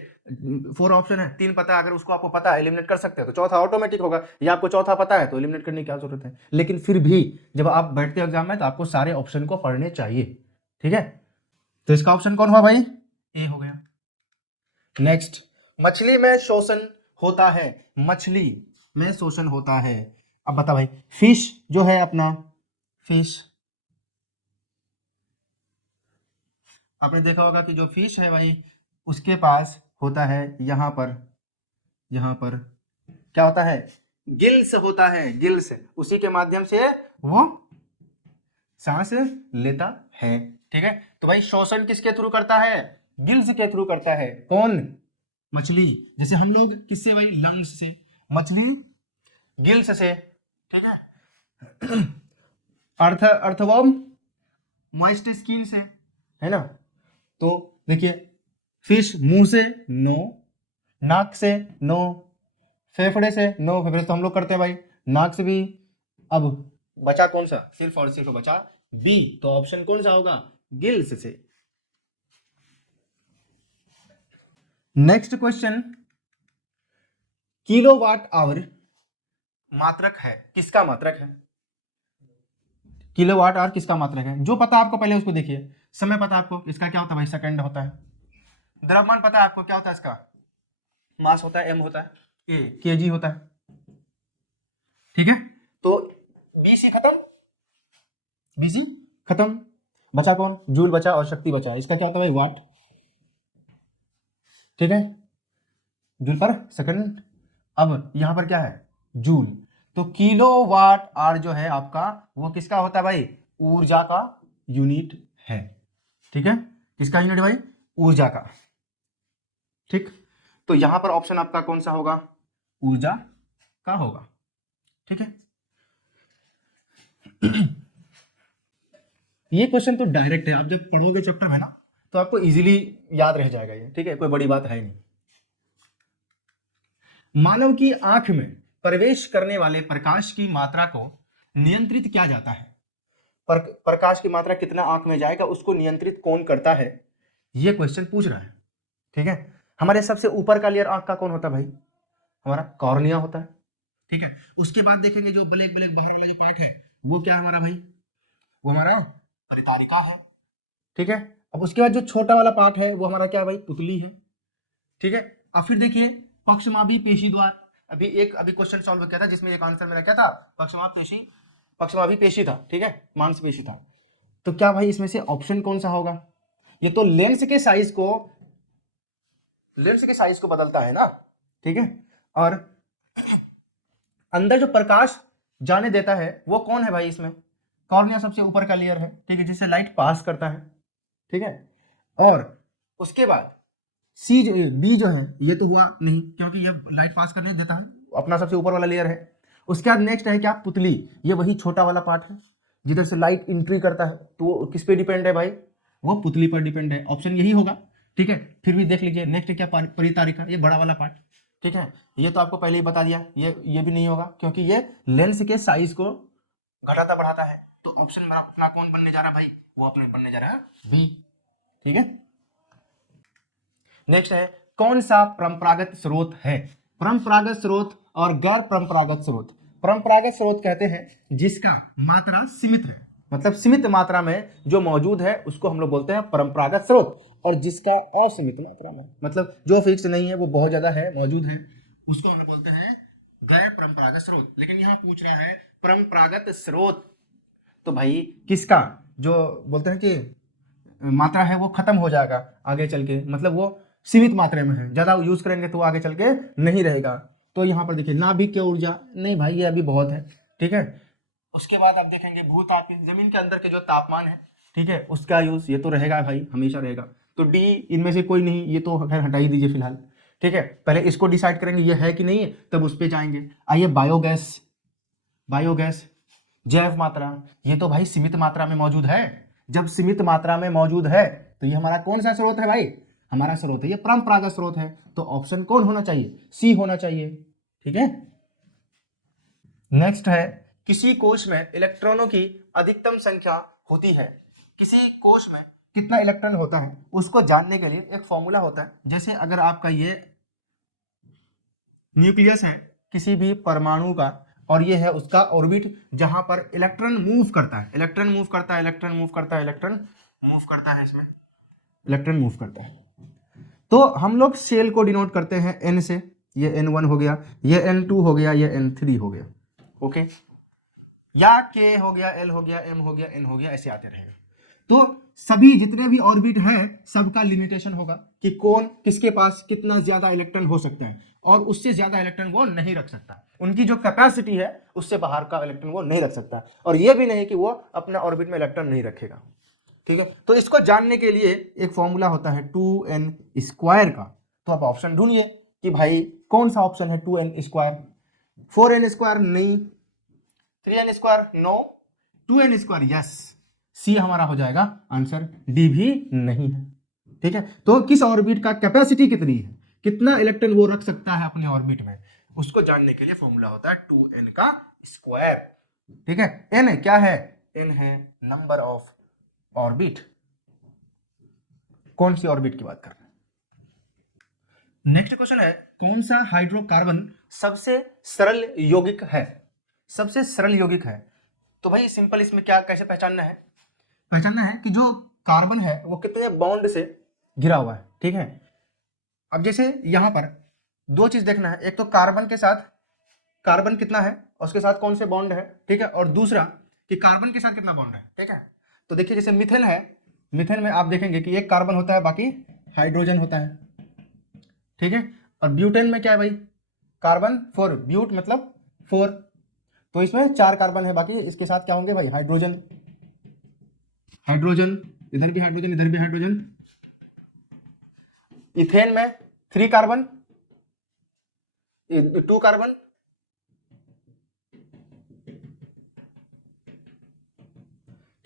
4 ऑप्शन है, 3 पता है, अगर उसको आपको पता है एलिमिनेट कर सकते हो तो चौथा ऑटोमेटिक होगा, या आपको चौथा पता है तो एलिमिनेट करने की क्या जरूरत है। लेकिन फिर भी जब आप बैठते हो एग्जाम में तो आपको सारे ऑप्शन को पढ़ने चाहिए। ठीक है, तो इसका ऑप्शन कौन हुआ भाई, ए हो गया। नेक्स्ट, मछली में शोषण होता है, मछली में शोषण होता है। अब बता भाई, फिश जो है अपना, फिश आपने देखा होगा कि जो फिश है भाई उसके पास होता है यहाँ पर क्या होता है, गिल्स होता है, गिल्स, उसी के माध्यम से वो सांस लेता है। ठीक है, तो भाई शोषण किसके थ्रू करता है, गिल्स के थ्रू करता है। कौन, मछली। जैसे हम लोग किससे भाई, लंग्स से, मछली गिल्स से। ठीक है, अर्थवर्म मॉइस्ट स्किन से, है ना। तो देखिए, फिश मुंह से नो, नाक से नो, फेफड़े से नो, फेफड़े से तो हम लोग करते हैं भाई, नाक से भी। अब बचा कौन सा, सिर्फ और सिर्फ बचा बी, तो ऑप्शन कौन सा होगा, गिल्स से। नेक्स्ट क्वेश्चन, किलोवाट आवर मात्रक है, किसका मात्रक है, किलोवाट आवर किसका मात्रक है। जो पता आपको पहले उसको देखिए। समय पता आपको, इसका क्या होता है भाई, सेकंड होता है। द्रव्यमान पता है आपको, क्या होता है इसका, मास होता है, एम होता है, ए केजी होता है। ठीक है, तो बीसी खत्म, बीसी खत्म, बचा कौन, जूल बचा और शक्ति बचा। इसका क्या होता है भाई, वाट। ठीक है, जूल पर सेकंड। अब यहां पर क्या है, जूल। तो किलो वाट आर जो है आपका वो किसका होता है भाई, ऊर्जा का यूनिट है। ठीक है, किसका यूनिट भाई, ऊर्जा का। ठीक, तो यहां पर ऑप्शन आपका कौन सा होगा, ऊर्जा का होगा। ठीक है, ये क्वेश्चन तो डायरेक्ट है, आप जब पढ़ोगे चैप्टर में ना तो आपको इजीली याद रह जाएगा ये। ठीक है, कोई बड़ी बात है नहीं। मानव की आंख में प्रवेश करने वाले प्रकाश की मात्रा को नियंत्रित किया जाता है। प्रकाश की मात्रा कितना आंख में जाएगा उसको नियंत्रित कौन करता है, ये क्वेश्चन पूछ रहा है। ठीक है, हमारे सबसे ऊपर का लेयर आंख का कौन होता है भाई, हमारा कॉर्निया होता है। ठीक है, उसके बाद देखेंगे जो ब्लैक ब्लैक बाहर वाला जो पार्ट है वो क्या है हमारा भाई, वो हमारा परितारिका है। ठीक है, अब उसके बाद जो छोटा वाला पार्ट है वो हमारा क्या है भाई, पुतली है। ठीक है, अब फिर देखिए पक्षमाभी पेशी द्वार, अभी क्वेश्चन सॉल्व किया था जिसमें एक आंसर मेरा क्या था, पक्षमाभी पेशी था। ठीक है, मांसपेशी था। तो क्या भाई इसमें से ऑप्शन कौन सा होगा, ये तो लेंस के साइज को बदलता है ना। ठीक है, और अंदर जो प्रकाश जाने देता है वो कौन है भाई, इसमें कॉर्निया सबसे ऊपर का लेयर है। ठीक है, जिससे लाइट पास करता है। ठीक है, और उसके बाद बी जो है ये तो हुआ नहीं क्योंकि ये लाइट पास करने देता है, अपना सबसे ऊपर वाला लेयर है। उसके बाद नेक्स्ट है क्या, पुतली, ये वही छोटा वाला पार्ट है जिधर से लाइट एंट्री करता है। तो वो किस पे डिपेंड है भाई, वो पुतली पर डिपेंड है, ऑप्शन यही होगा। ठीक है, फिर भी देख लीजिए नेक्स्ट क्या, परितारिका, ये बड़ा वाला पार्ट। ठीक है, ये तो आपको पहले ही बता दिया, ये भी नहीं होगा क्योंकि ये लेंस के साइज को घटाता बढ़ाता है। तो ऑप्शन मेरा अपना कौन बनने जा रहा है भाई, वो अपने बनने जा रहा है बी। ठीक है, नेक्स्ट है कौन सा परंपरागत स्रोत है, परंपरागत स्रोत और गैर परंपरागत स्रोत। परंपरागत स्रोत कहते हैं जिसका मात्रा सीमित है, मतलब सीमित मात्रा में जो मौजूद है उसको हम लोग बोलते हैं परंपरागत स्रोत, और जिसका असीमित मात्रा में, मतलब जो फिक्स नहीं है वो बहुत ज्यादा है मौजूद है, उसको हम लोग बोलते हैं गैर परंपरागत स्रोत। लेकिन यहाँ पूछ रहा है परंपरागत स्रोत, तो भाई किसका जो बोलते हैं कि मात्रा है वो खत्म हो जाएगा आगे चल के, मतलब वो सीमित मात्रा में है, ज्यादा यूज करेंगे तो आगे चल के नहीं रहेगा। तो यहाँ पर देखिए नाभिक की ऊर्जा, नहीं भाई ये अभी बहुत है। ठीक है, उसके बाद आप देखेंगे भूतापीय, जमीन के अंदर के जो तापमान है, ठीक है, उसका यूज ये तो रहेगा भाई, हमेशा रहेगा। तो डी इनमें से कोई नहीं, ये तो खैर हटा ही दीजिए फिलहाल। ठीक है, पहले इसको डिसाइड करेंगे ये है कि नहीं है, तब उस पर जाएंगे। आइए बायोगैस, बायोगैस जैव मात्रा, ये तो भाई सीमित मात्रा में मौजूद है। जब सीमित मात्रा में मौजूद है तो ये हमारा कौन सा स्रोत है भाई, हमारा स्रोत है, ये परंपरागत स्रोत है। तो ऑप्शन कौन होना चाहिए, सी होना चाहिए। ठीक है, नेक्स्ट है किसी कोश में इलेक्ट्रॉनों की अधिकतम संख्या होती है। किसी कोश में कितना इलेक्ट्रॉन होता है उसको जानने के लिए एक फॉर्मूला होता है। जैसे अगर आपका ये न्यूक्लियस है किसी भी परमाणु का और ये है उसका ऑर्बिट जहां पर इलेक्ट्रॉन मूव करता है, इलेक्ट्रॉन मूव करता है, इलेक्ट्रॉन मूव करता है, इलेक्ट्रॉन मूव करता है, इसमें इलेक्ट्रॉन मूव करता है। तो हम लोग सेल को डिनोट करते हैं n से, ये n1 हो गया, ये n2 हो गया, ये n3 हो गया, ओके, या k हो गया, l हो गया, m हो गया, n हो गया, ऐसे आते रहेगा। तो सभी जितने भी ऑर्बिट हैं सबका लिमिटेशन होगा कि कौन किसके पास कितना ज्यादा इलेक्ट्रॉन हो सकता है और उससे ज्यादा इलेक्ट्रॉन वो नहीं रख सकता। उनकी जो कैपेसिटी है उससे बाहर का इलेक्ट्रॉन वो नहीं रख सकता, और ये भी नहीं कि वो अपना ऑर्बिट में इलेक्ट्रॉन नहीं रखेगा। ठीक है, तो इसको जानने के लिए एक फॉर्मूला होता है 2n स्क्वायर का। तो आप ऑप्शन ढूंढिए कि भाई कौन सा ऑप्शन है 2n स्क्वायर, 4n स्क्वायर नहीं, 3n square no, 2n square yes, C हमारा हो जाएगा आंसर, डी भी नहीं है। ठीक है, तो किस ऑर्बिट का कैपेसिटी कितनी है, कितना इलेक्ट्रॉन वो रख सकता है अपने ऑर्बिट में, उसको जानने के लिए फॉर्मूला होता है 2n का स्क्वायर। ठीक है, n क्या है, n है नंबर ऑफ ऑर्बिट, कौन सी ऑर्बिट की बात कर रहे हैं। नेक्स्ट क्वेश्चन है कौन सा हाइड्रोकार्बन सबसे सरल यौगिक है, सबसे सरल यौगिक है। तो भाई सिंपल, इसमें क्या कैसे पहचानना है, पहचानना है कि जो कार्बन है वो कितने बॉन्ड से घिरा हुआ है। ठीक है, अब जैसे यहां पर दो चीज देखना है, एक तो कार्बन के साथ कार्बन कितना है और उसके साथ कौन से बॉन्ड है, ठीक है, और दूसरा कि कार्बन के साथ कितना बॉन्ड है। ठीक है, तो देखिए जैसे मिथेन है, मिथेन में आप देखेंगे कि एक कार्बन होता है बाकी हाइड्रोजन होता है। ठीक है, और ब्यूटेन में क्या है भाई, कार्बन 4, ब्यूट मतलब 4, तो इसमें 4 कार्बन है, बाकी इसके साथ क्या होंगे भाई, हाइड्रोजन, हाइड्रोजन, इधर भी हाइड्रोजन, इधर भी हाइड्रोजन। इथेन में 3 कार्बन, 2 कार्बन,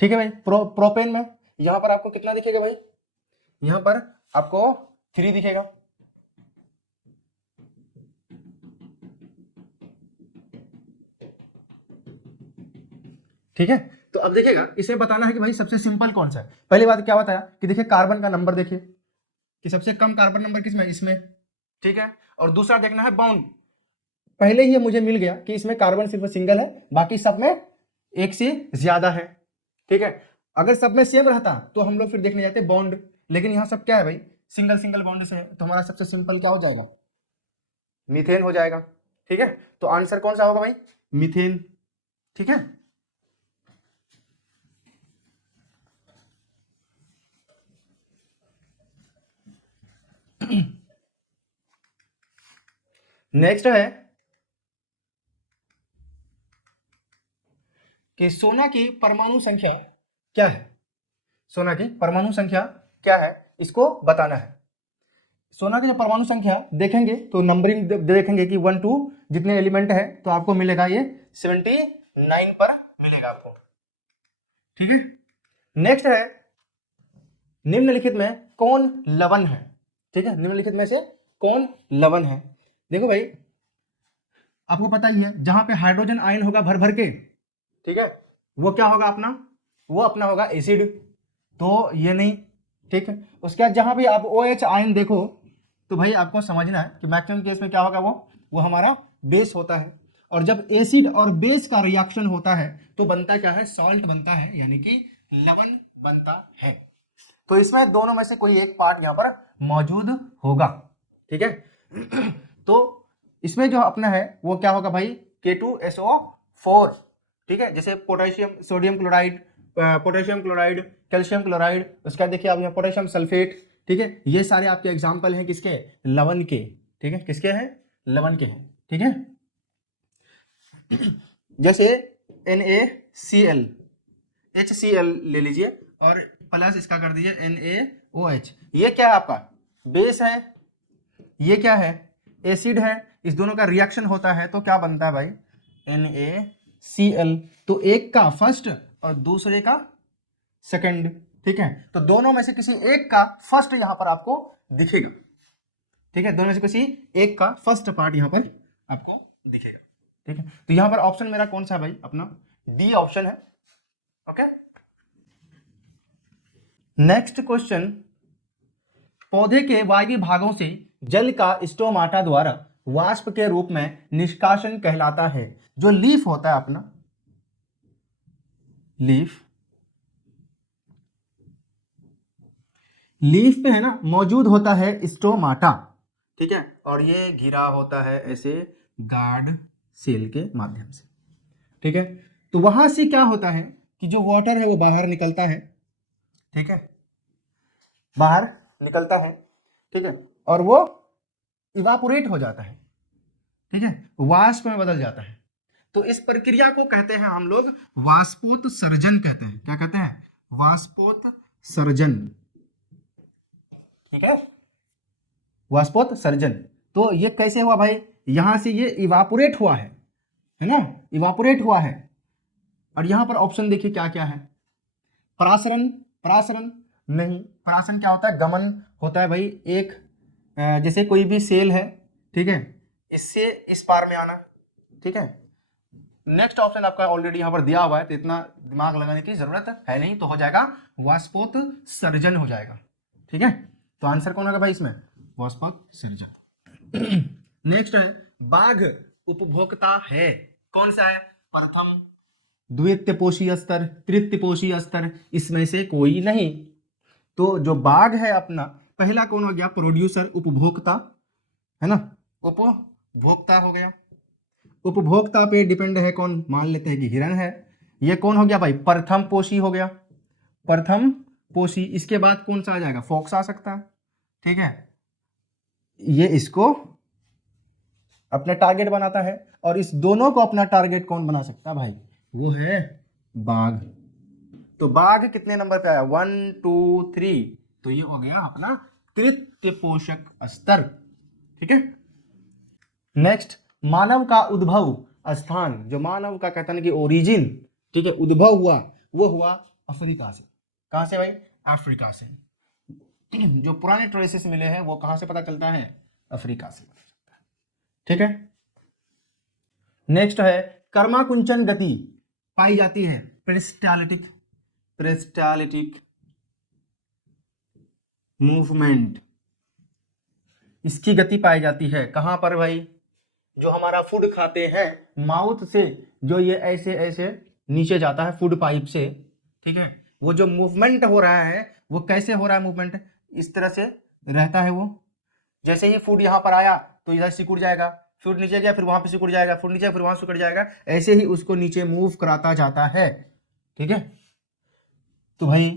ठीक है भाई। प्रोपेन में यहां पर आपको कितना दिखेगा भाई, यहां पर आपको 3 दिखेगा। ठीक है, तो अब देखिएगा इसे बताना है कि भाई सबसे सिंपल कौन सा है। पहली बात क्या बताया कि देखिए कार्बन का नंबर देखिए कि सबसे कम कार्बन नंबर किसमें, इसमें। ठीक है, और दूसरा देखना है बाउंड, पहले ही मुझे मिल गया कि इसमें कार्बन सिर्फ सिंगल है, बाकी सब में एक से ज्यादा है। ठीक है, अगर सब में सेम रहता तो हम लोग फिर देखने जाते बॉन्ड, लेकिन यहाँ सब क्या है भाई, सिंगल सिंगल बॉन्ड से है, तो हमारा सबसे सिंपल क्या हो जाएगा, मीथेन हो जाएगा। ठीक है, तो आंसर कौन सा होगा भाई, मीथेन। ठीक है, नेक्स्ट है कि सोना की परमाणु संख्या क्या है, सोना की परमाणु संख्या क्या है इसको बताना है। सोना की जो परमाणु संख्या देखेंगे तो नंबरिंग देखेंगे कि 1 2 जितने एलिमेंट है तो आपको मिलेगा ये 79 पर मिलेगा आपको। ठीक है, नेक्स्ट है निम्नलिखित में कौन लवण है। ठीक है, निम्नलिखित में से कौन लवण है। देखो भाई आपको पता ही है जहां पे हाइड्रोजन आयन होगा भर भर के, ठीक है, वो क्या होगा अपना, वो अपना होगा एसिड, तो ये नहीं। ठीक है, उसके बाद जहां भी आप OH आयन देखो तो भाई आपको समझना है कि मैक्सिमम केस में क्या होगा, वो हमारा बेस होता है, और जब एसिड और बेस का रिएक्शन होता है तो बनता क्या है, सॉल्ट बनता है, यानी कि लवण बनता है। तो इसमें दोनों में से कोई एक पार्ट यहां पर मौजूद होगा। ठीक है, तो इसमें जो अपना है वो क्या होगा भाई, K2SO4। ठीक है, जैसे potassium sodium chloride, potassium chloride, calcium chloride, उसका देखिए आप यहाँ पोटेशियम सल्फेट। ठीक है, ये सारे आपके एग्जाम्पल हैं किसके, लवण के। ठीक है, किसके हैं, लवण के हैं। ठीक है, जैसे NaCl, HCl ले लीजिए और प्लस इसका कर दीजिए NaOH, ये क्या है आपका बेस है, ये क्या है, एसिड है, इस दोनों का रिएक्शन होता है तो क्या बनता है भाई, NaCl। तो एक का फर्स्ट और दूसरे का सेकंड, ठीक है। तो दोनों में से किसी एक का फर्स्ट यहां पर आपको दिखेगा, ठीक है, दोनों में से किसी एक का फर्स्ट पार्ट यहां पर आपको दिखेगा, ठीक है। तो यहां पर ऑप्शन मेरा कौन सा है भाई, अपना डी ऑप्शन है। ओके, नेक्स्ट क्वेश्चन, पौधे के वायवीय भागों से जल का स्टोमाटा द्वारा वाष्प के रूप में निष्कासन कहलाता है। जो लीफ होता है अपना, लीफ पे है ना मौजूद होता है स्टोमाटा, ठीक है, और ये घिरा होता है ऐसे गार्ड सेल के माध्यम से, ठीक है। तो वहां से क्या होता है कि जो वाटर है वो बाहर निकलता है, ठीक है, बाहर निकलता है, ठीक है, और वो इवापोरेट हो जाता है, ठीक है, वाष्प में बदल जाता है। तो इस प्रक्रिया को कहते हैं हम लोग वाष्पोत्सर्जन कहते हैं। क्या कहते हैं, वाष्पोत्सर्जन, ठीक है, वाष्पोत्सर्जन। तो ये कैसे हुआ भाई, यहां से ये इवापोरेट हुआ है ना, इवापोरेट हुआ है। और यहां पर ऑप्शन देखिए क्या क्या है, परासरण, परासरण नहीं, परासरण क्या होता है, गमन होता है भाई, एक जैसे कोई भी सेल है, ठीक है, इससे इस पार में आना, ठीक है। नेक्स्ट ऑप्शन आपका ऑलरेडी यहां पर दिया हुआ है तो इतना दिमाग लगाने की जरूरत है नहीं, तो हो जाएगा वाष्पोत्सर्जन हो जाएगा, ठीक है। तो आंसर कौन होगा भाई इसमें, वाष्पोत्सर्जन। नेक्स्ट है, बाघ उपभोक्ता है, कौन सा है, प्रथम, द्वितीय पोषी स्तर, तृतीय पोषी स्तर, इसमें से कोई नहीं। तो जो बाघ है अपना, पहला कौन हो गया, प्रोड्यूसर, उपभोक्ता, है ना, उपभोक्ता हो गया। उपभोक्ता पे डिपेंड है कौन, मान लेते हैं कि हिरण है। ये कौन हो गया भाई, प्रथम पोषी हो गया, प्रथम पोषी। इसके बाद कौन सा आ जाएगा, फॉक्स आ सकता है, ठीक है। ये इसको अपना टारगेट बनाता है, और इस दोनों को अपना टारगेट कौन बना सकता है भाई, वो है बाघ। तो बाघ कितने नंबर पे आया, 1 2 3, तो ये हो गया अपना तृतीय पोषक स्तर, ठीक है। नेक्स्ट, मानव का उद्भव स्थान, जो मानव का कहता है कि ओरिजिन, ठीक है, उद्भव हुआ, वो हुआ अफ्रीका से। कहां से भाई, अफ्रीका से। जो पुराने ट्रेसेस मिले हैं वो कहां से पता चलता है, अफ्रीका से पता चलता है, ठीक है। नेक्स्ट है, कर्माकुंचन गति पाई जाती है, पेरिस्टाल्टिक, पेरिस्टाल्टिक मूवमेंट, इसकी गति पाई जाती है कहां पर भाई, जो हमारा फूड खाते हैं माउथ से, जो ये ऐसे ऐसे नीचे जाता है फूड पाइप से, ठीक है, वो जो मूवमेंट हो रहा है वो कैसे हो रहा है, मूवमेंट इस तरह से रहता है। वो जैसे ही फूड यहाँ पर आया तो इधर सिकुड़ जाएगा, फूड नीचे गया फिर वहां पे सिकुड़ जाएगा, फूड नीचे फिर वहां सिकुड़ जाएगा, ऐसे ही उसको नीचे मूव कराता जाता है, ठीक है। तो भाई,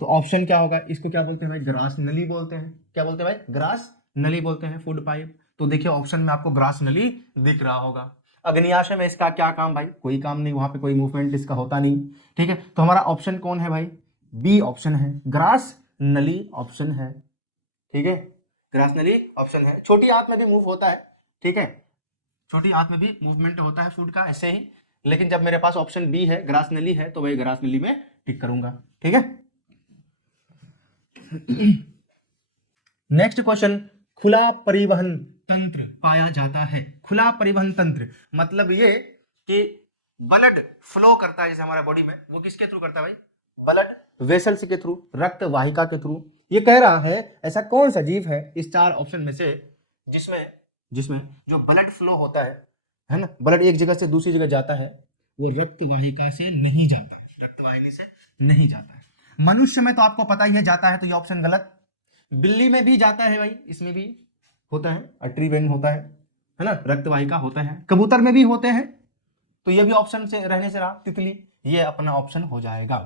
तो ऑप्शन क्या होगा, इसको क्या बोलते हैं भाई, ग्रास नली बोलते हैं। क्या बोलते हैं भाई, ग्रास नली बोलते हैं फूड पाइप। तो देखिए ऑप्शन में आपको ग्रास नली दिख रहा होगा। अग्न्याशय में इसका क्या काम भाई, कोई काम नहीं, वहां पे कोई मूवमेंट इसका होता नहीं, ठीक है। तो हमारा ऑप्शन कौन है भाई, बी ऑप्शन है, ग्रास नली ऑप्शन है, ठीक है, ग्रास नली ऑप्शन है। छोटी आंत में भी मूव होता है, ठीक है, छोटी आंत में भी मूवमेंट होता है फूड का ऐसे ही, लेकिन जब मेरे पास ऑप्शन बी है, ग्रास नली है, तो वही ग्रास नली में टिक करूंगा, ठीक है। नेक्स्ट क्वेश्चन, खुला परिवहन तंत्र पाया जाता है। खुला परिवहन तंत्र मतलब ये कि ब्लड फ्लो करता है जैसे हमारा बॉडी में, वो किसके थ्रू करता है भाई, ब्लड वेसल्स के थ्रू, रक्त वाहिका के थ्रू। ये कह रहा है ऐसा कौन सा जीव है इस चार ऑप्शन में से जिसमें जो ब्लड फ्लो होता है ना, ब्लड एक जगह से दूसरी जगह जाता है, वो रक्त वाहिका से नहीं जाता है, रक्त वाहिनी से नहीं जाता है। मनुष्य में तो आपको पता ही है जाता है, तो ये ऑप्शन गलत। बिल्ली में भी जाता है भाई, इसमें भी होता है, अट्री वेन होता है ना, रक्त वाहिका होता है। कबूतर में भी होते हैं, तो ये भी ऑप्शन से रहने से रहा, तितली, ये अपना ऑप्शन हो जाएगा,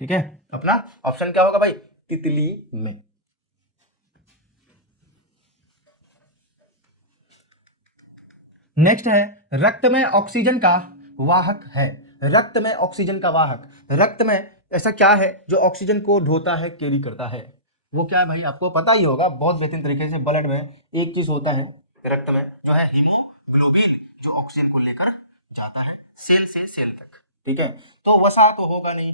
ठीक है। अपना ऑप्शन क्या होगा भाई, तितली में। नेक्स्ट है, रक्त में ऑक्सीजन का वाहक है। रक्त में ऑक्सीजन का वाहक, रक्त में ऐसा क्या है जो ऑक्सीजन को ढोता है, कैरी करता है, वो क्या है भाई, आपको पता ही होगा बहुत बेहतरीन तरीके से। ब्लड में एक चीज होता है, रक्त में, जो है हीमोग्लोबिन, जो ऑक्सीजन को लेकर जाता है सेल से सेल तक। ठीक है, तो वसा तो होगा नहीं,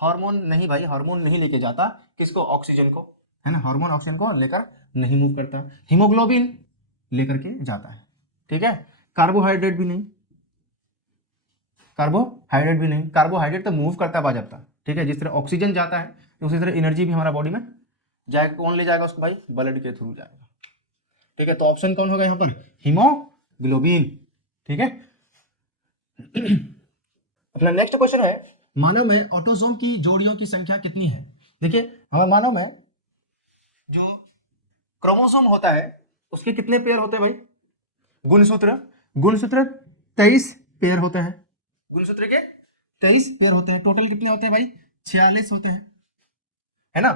हार्मोन नहीं भाई, हार्मोन नहीं लेके जाता किसको, ऑक्सीजन को, है ना, हार्मोन ऑक्सीजन को लेकर नहीं मूव करता, हीमोग्लोबिन लेकर के जाता है। ठीक है, कार्बोहाइड्रेट भी नहीं, कार्बोहाइड्रेट भी नहीं, कार्बोहाइड्रेट तो मूव करता है बाजबता। ठीक है, जिस तरह ऑक्सीजन जाता है उसी तरह एनर्जी भी हमारा बॉडी में जाएगा। कौन ले जाएगा उसको भाई, ब्लड के थ्रू जाएगा। ठीक है, तो ऑप्शन कौन होगा यहाँ पर, हीमोग्लोबिन। ठीक है, अपना नेक्स्ट क्वेश्चन है, मानव में ऑटोसोम की जोड़ियों की संख्या कितनी है। देखिए, हमारे मानव में जो क्रोमोसोम होता है उसके कितने पेयर होते हैं भाई, गुणसूत्र, गुणसूत्र 23 पेयर होते हैं, गुणसूत्र के 23 पेयर होते हैं। टोटल कितने होते हैं भाई, 46 होते हैं, है ना।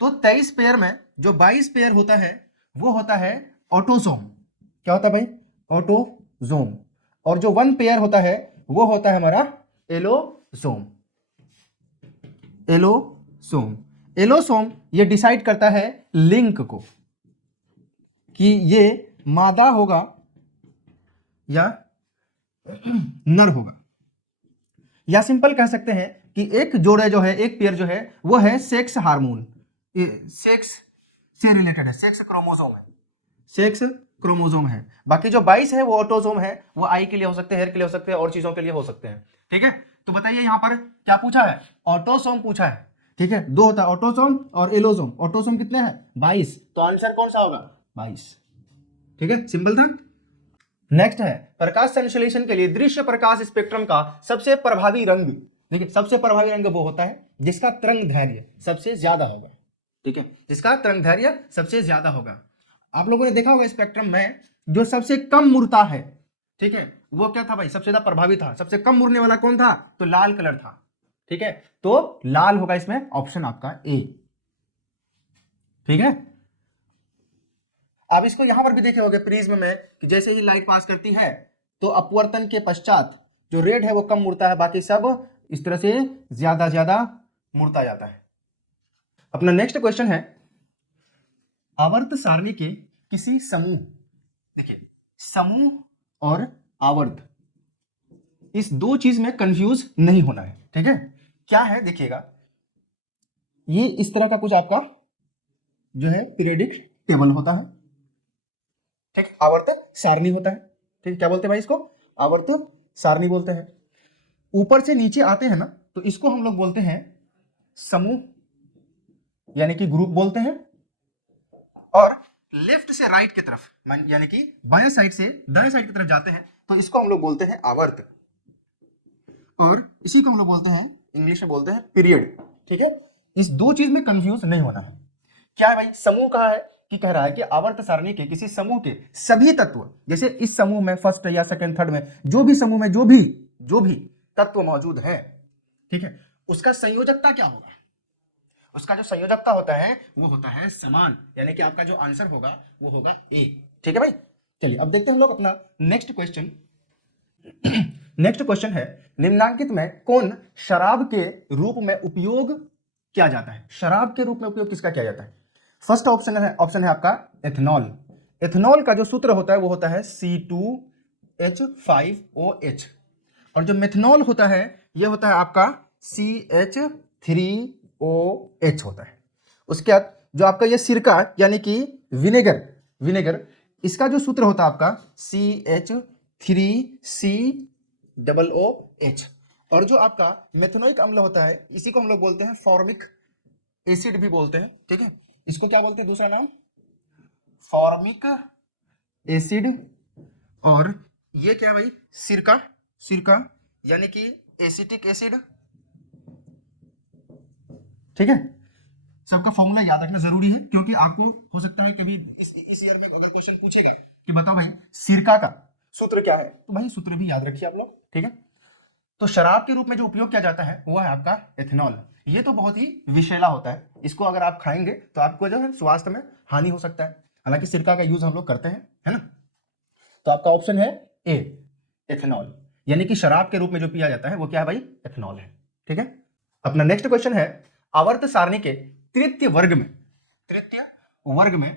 तो 23 पेयर में जो 22 पेयर होता है वो होता है ऑटोसोम। क्या होता है भाई, ऑटोसोम। और जो 1 पेयर होता है वो होता है हमारा एलोसोम। एलोसोम, एलोसोम ये डिसाइड करता है लिंक को, कि ये मादा होगा या नर होगा, या सिंपल कह सकते हैं कि एक जोड़े जो है, एक पेयर जो है वो है सेक्स हार्मोन, सेक्स से रिलेटेड है, सेक्स क्रोमोसोम है, सेक्स क्रोमोसोम है। बाकी जो 22 है वो ऑटोसोम है, वो आई के लिए हो सकते हैं, हेयर के लिए हो सकते हैं, और चीजों के लिए हो सकते हैं। ठीक है, तो बताइए यहाँ पर क्या पूछा है, ऑटोसोम पूछा है। ठीक है, दो होता है ऑटोसोम और एलोसोम। ऑटोसोम कितने हैं, 22, तो आंसर कौन सा होगा, 22। ठीक है, सिंपल था। नेक्स्ट है, प्रकाश संश्लेषण के लिए दृश्य प्रकाश स्पेक्ट्रम का सबसे प्रभावी रंग। देखिए, सबसे प्रभावी रंग वो होता है जिसका तरंग दैर्घ्य सबसे ज्यादा होगा। ठीक है, जिसका तरंग दैर्घ्य सबसे ज्यादा होगा। आप लोगों ने देखा होगा स्पेक्ट्रम में जो सबसे कम मुड़ता है, ठीक है, वो क्या था भाई, सबसे ज्यादा प्रभावी था। सबसे कम मुड़ने वाला कौन था, तो लाल कलर था। ठीक है, तो लाल होगा इसमें ऑप्शन आपका ए। ठीक है, आप इसको यहां पर भी देखे होंगे प्रिज्म में कि जैसे ही लाइट पास करती है तो अपवर्तन के पश्चात जो रेड है वो कम मुड़ता है, बाकी सब इस तरह से ज्यादा ज्यादा मुड़ता जाता है। अपना नेक्स्ट क्वेश्चन है, आवर्त सारणी के किसी समूह, देखिए समूह और आवर्त, इस दो चीज में कंफ्यूज नहीं होना है। ठीक है, क्या है देखिएगा, ये इस तरह का कुछ आपका जो है पीरियडिक टेबल होता है। ठीक, आवर्त सारणी होता है। ठीक, क्या बोलते हैं भाई इसको, आवर्त सारणी बोलते हैं। ऊपर से नीचे आते हैं ना, तो इसको हम लोग बोलते हैं समूह, यानी कि ग्रुप बोलते हैं। और लेफ्ट से राइट की तरफ, यानी कि बाएं साइड से दाएं साइड की तरफ जाते हैं तो इसको हम लोग बोलते हैं आवर्त, और इसी को हम लोग बोलते हैं, इंग्लिश में बोलते हैं पीरियड। ठीक है, इस दो चीज में कंफ्यूज नहीं होना है। क्या है भाई, समूह कहा है कि कह रहा है कि आवर्त सारणी के किसी समूह के सभी तत्व, जैसे इस समूह में फर्स्ट या सेकंड थर्ड में जो भी समूह में जो भी तत्व मौजूद है, ठीक है, उसका संयोजकता क्या होगा, उसका जो संयोजकता होता है वो होता है समान, यानी कि आपका जो आंसर होगा वो होगा ए। ठीक है भाई, चलिए अब देखते हैं हम लोग अपना नेक्स्ट क्वेश्चन। नेक्स्ट क्वेश्चन है, निम्नांकित में कौन शराब के रूप में उपयोग किया जाता है। शराब के रूप में उपयोग किसका किया जाता है। फर्स्ट ऑप्शन है आपका एथेनॉल। एथेनॉल का जो सूत्र होता है वो होता है C2H5OH, और जो मेथनॉल होता है ये होता है आपका CH3OH होता है। उसके बाद जो आपका ये सिरका यानी कि विनेगर, इसका जो सूत्र होता है आपका CH3COOH, और जो आपका मेथनोइक अम्ल होता है इसी को हम लोग बोलते हैं फॉर्मिक एसिड भी बोलते हैं। ठीक है, इसको क्या बोलते हैं, दूसरा नाम फॉर्मिक एसिड। और ये क्या भाई, सिरका यानी कि एसिटिक एसिड। ठीक है, सबका फॉर्मूला याद रखना जरूरी है, क्योंकि आपको हो सकता है कभी इस ईयर में अगर क्वेश्चन पूछेगा कि बताओ भाई सिरका का सूत्र क्या है, तो भाई सूत्र भी याद रखिए आप लोग। ठीक है, तो शराब के रूप में जो उपयोग किया जाता है वो है आपका एथेनॉल। ये तो बहुत ही विषैला होता है, इसको अगर आप खाएंगे तो आपको जो है स्वास्थ्य में हानि हो सकता है। हालांकि सिरका का यूज हम लोग करते हैं, है ना। तो आपका ऑप्शन है ए, एथेनॉल, यानी कि शराब के रूप में जो पिया जाता है वो क्या है भाई, एथेनॉल है। ठीक है, अपना नेक्स्ट क्वेश्चन है, आवर्त सारणी के तृतीय वर्ग में तृतीय वर्ग में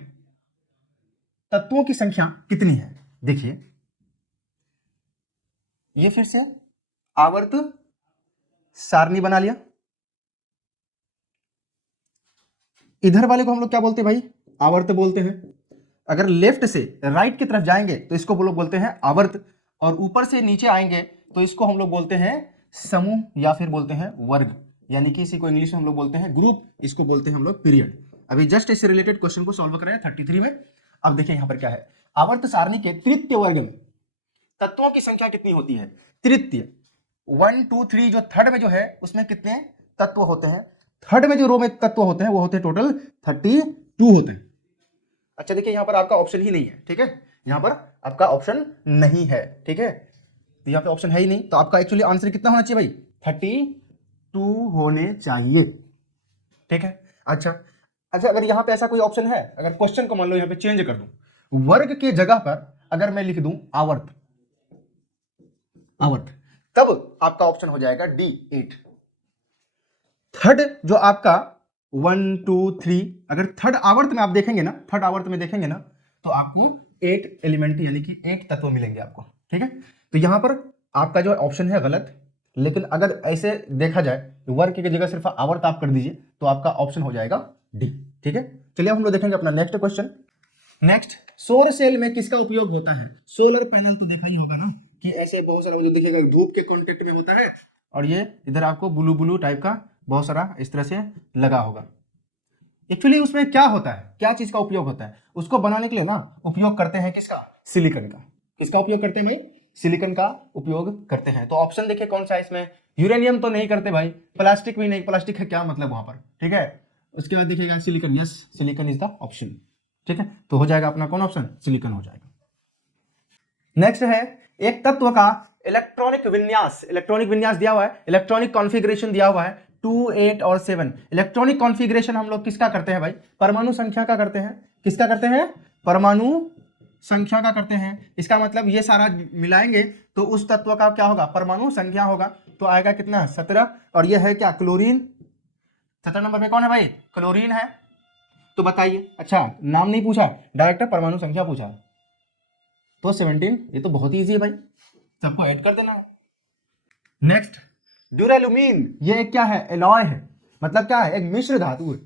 तत्वों की संख्या कितनी है। देखिए ये फिर से आवर्त सारणी बना लिया। इधर वाले को हम लोग क्या बोलते हैं भाई, आवर्त बोलते हैं। अगर लेफ्ट से राइट की तरफ जाएंगे तो इसको लोग बोलते हैं आवर्त, और ऊपर से नीचे आएंगे तो इसको हम लोग बोलते हैं समूह या फिर बोलते हैं वर्ग, यानी कि इसी को इंग्लिश में हम लोग बोलते हैं ग्रुप, इसको बोलते हैं हम लोग पीरियड। अभी जस्ट इससे रिलेटेड क्वेश्चन को सॉल्व कर रहे हैं 33 में। अब देखिए यहां पर क्या है, आवर्त सारणी के तृतीय वर्ग में तत्वों की संख्या कितनी होती है। तृतीय 1 2 3 जो थर्ड में जो है उसमें कितने तत्व होते हैं, थर्ड में जो रो में तत्व होते हैं वो होते हैं टोटल 32 होते हैं। अच्छा देखिए यहां पर आपका ऑप्शन ही नहीं है, ठीक है, यहां पर आपका ऑप्शन नहीं है, ठीक है, तो यहां पे ऑप्शन है ही नहीं, तो आपका एक्चुअली आंसर कितना होना चाहिए भाई, 32 होने चाहिए, ठीक है। अच्छा अच्छा, अगर यहां पे ऐसा कोई ऑप्शन है, अगर क्वेश्चन को मान लो यहां पे चेंज कर दूं, वर्ग के जगह पर अगर मैं लिख दूं आवर्त, आवर्त, तब आपका ऑप्शन हो जाएगा डी 8। थर्ड जो आपका 1 2 3, अगर थर्ड आवर्त में आप देखेंगे ना, थर्ड आवर्त में देखेंगे ना तो आपको 8 एलिमेंट यानी कि 8 तत्व मिलेंगे आपको, ठीक है। तो यहां पर आपका जो ऑप्शन है गलत, लेकिन अगर ऐसे देखा जाए वर्ग की जगह सिर्फ आवर्त आप कर दीजिए तो आपका ऑप्शन हो जाएगा डी, ठीक है। चलिए हम लोग देखेंगे अपना नेक्स्ट क्वेश्चन। नेक्स्ट, सौर सेल में किसका उपयोग होता है। सोलर पैनल तो देखा ही होगा ना, कि ऐसे बहुत सारा जो देखिएगा धूप के कांटेक्ट में होता है, और ये इधर आपको ब्लू ब्लू टाइप का बहुत सारा इस तरह से लगा होगा। एक्चुअली उसमें क्या होता है, क्या चीज का उपयोग होता है, उसको बनाने के लिए ना उपयोग करते हैं किसका, सिलिकॉन का। किसका उपयोग करते हैं भाई, सिलिकॉन का उपयोग करते हैं। तो ऑप्शन देखिए कौन सा है इसमें, यूरेनियम तो नहीं करते भाई, प्लास्टिक भी नहीं, प्लास्टिक है क्या मतलब वहां पर, ठीक है। उसके बाद देखिएगा silicon, yes silicon is the option, ठीक है। तो हो जाएगा अपना कौन ऑप्शन, सिलिकॉन हो जाएगा। नेक्स्ट है, एक तत्व का इलेक्ट्रॉनिक विन्यास, इलेक्ट्रॉनिक विन्यास दिया हुआ है, इलेक्ट्रॉनिक कॉन्फ़िगरेशन दिया हुआ है 2 8 और 7। इलेक्ट्रॉनिक कॉन्फ़िगरेशन हम लोग किसका करते हैं भाई, परमाणु संख्या का करते हैं। किसका करते हैं, परमाणु संख्या का करते हैं। इसका मतलब ये सारा मिलाएंगे तो उस तत्व का क्या होगा, परमाणु संख्या होगा, तो आएगा कितना 17, और ये है क्या क्लोरीन। 17 नंबर पे कौन है भाई, क्लोरीन है। तो बताइए, अच्छा नाम नहीं पूछा, डायरेक्ट परमाणु संख्या पूछा, तो 17, ये तो बहुत ईजी है भाई, सबको ऐड कर देना है। नेक्स्ट, ड्यूरेलुमीन, ये क्या है, एलॉय है, मतलब क्या है, एक मिश्र धातु है।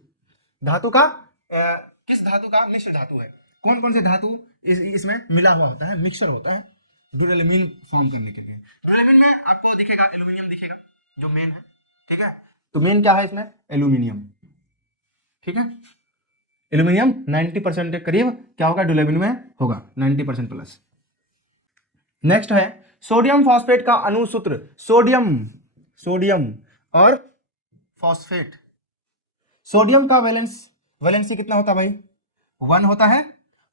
धातु का किस धातु का मिश्र धातु है, कौन कौन से धातु इसमें मिला हुआ होता है, मिक्सर होता है ड्यूरेलुमीन फॉर्म करने के लिए। ड्यूरेलुमीन में आपको दिखेगा एल्यूमिनियम दिखेगा जो मेन है, ठीक है। तो मेन क्या है इसमें, एल्यूमिनियम, ठीक है। एल्यूमिनियम 90% के करीब क्या होगा, ड्यूरेलुमीन में होगा 90% प्लस। नेक्स्ट है, सोडियम फॉस्फेट का अणुसूत्र, सोडियम, सोडियम और फॉस्फेट, सोडियम का वैलेंसी कितना होता है भाई, 1 होता है।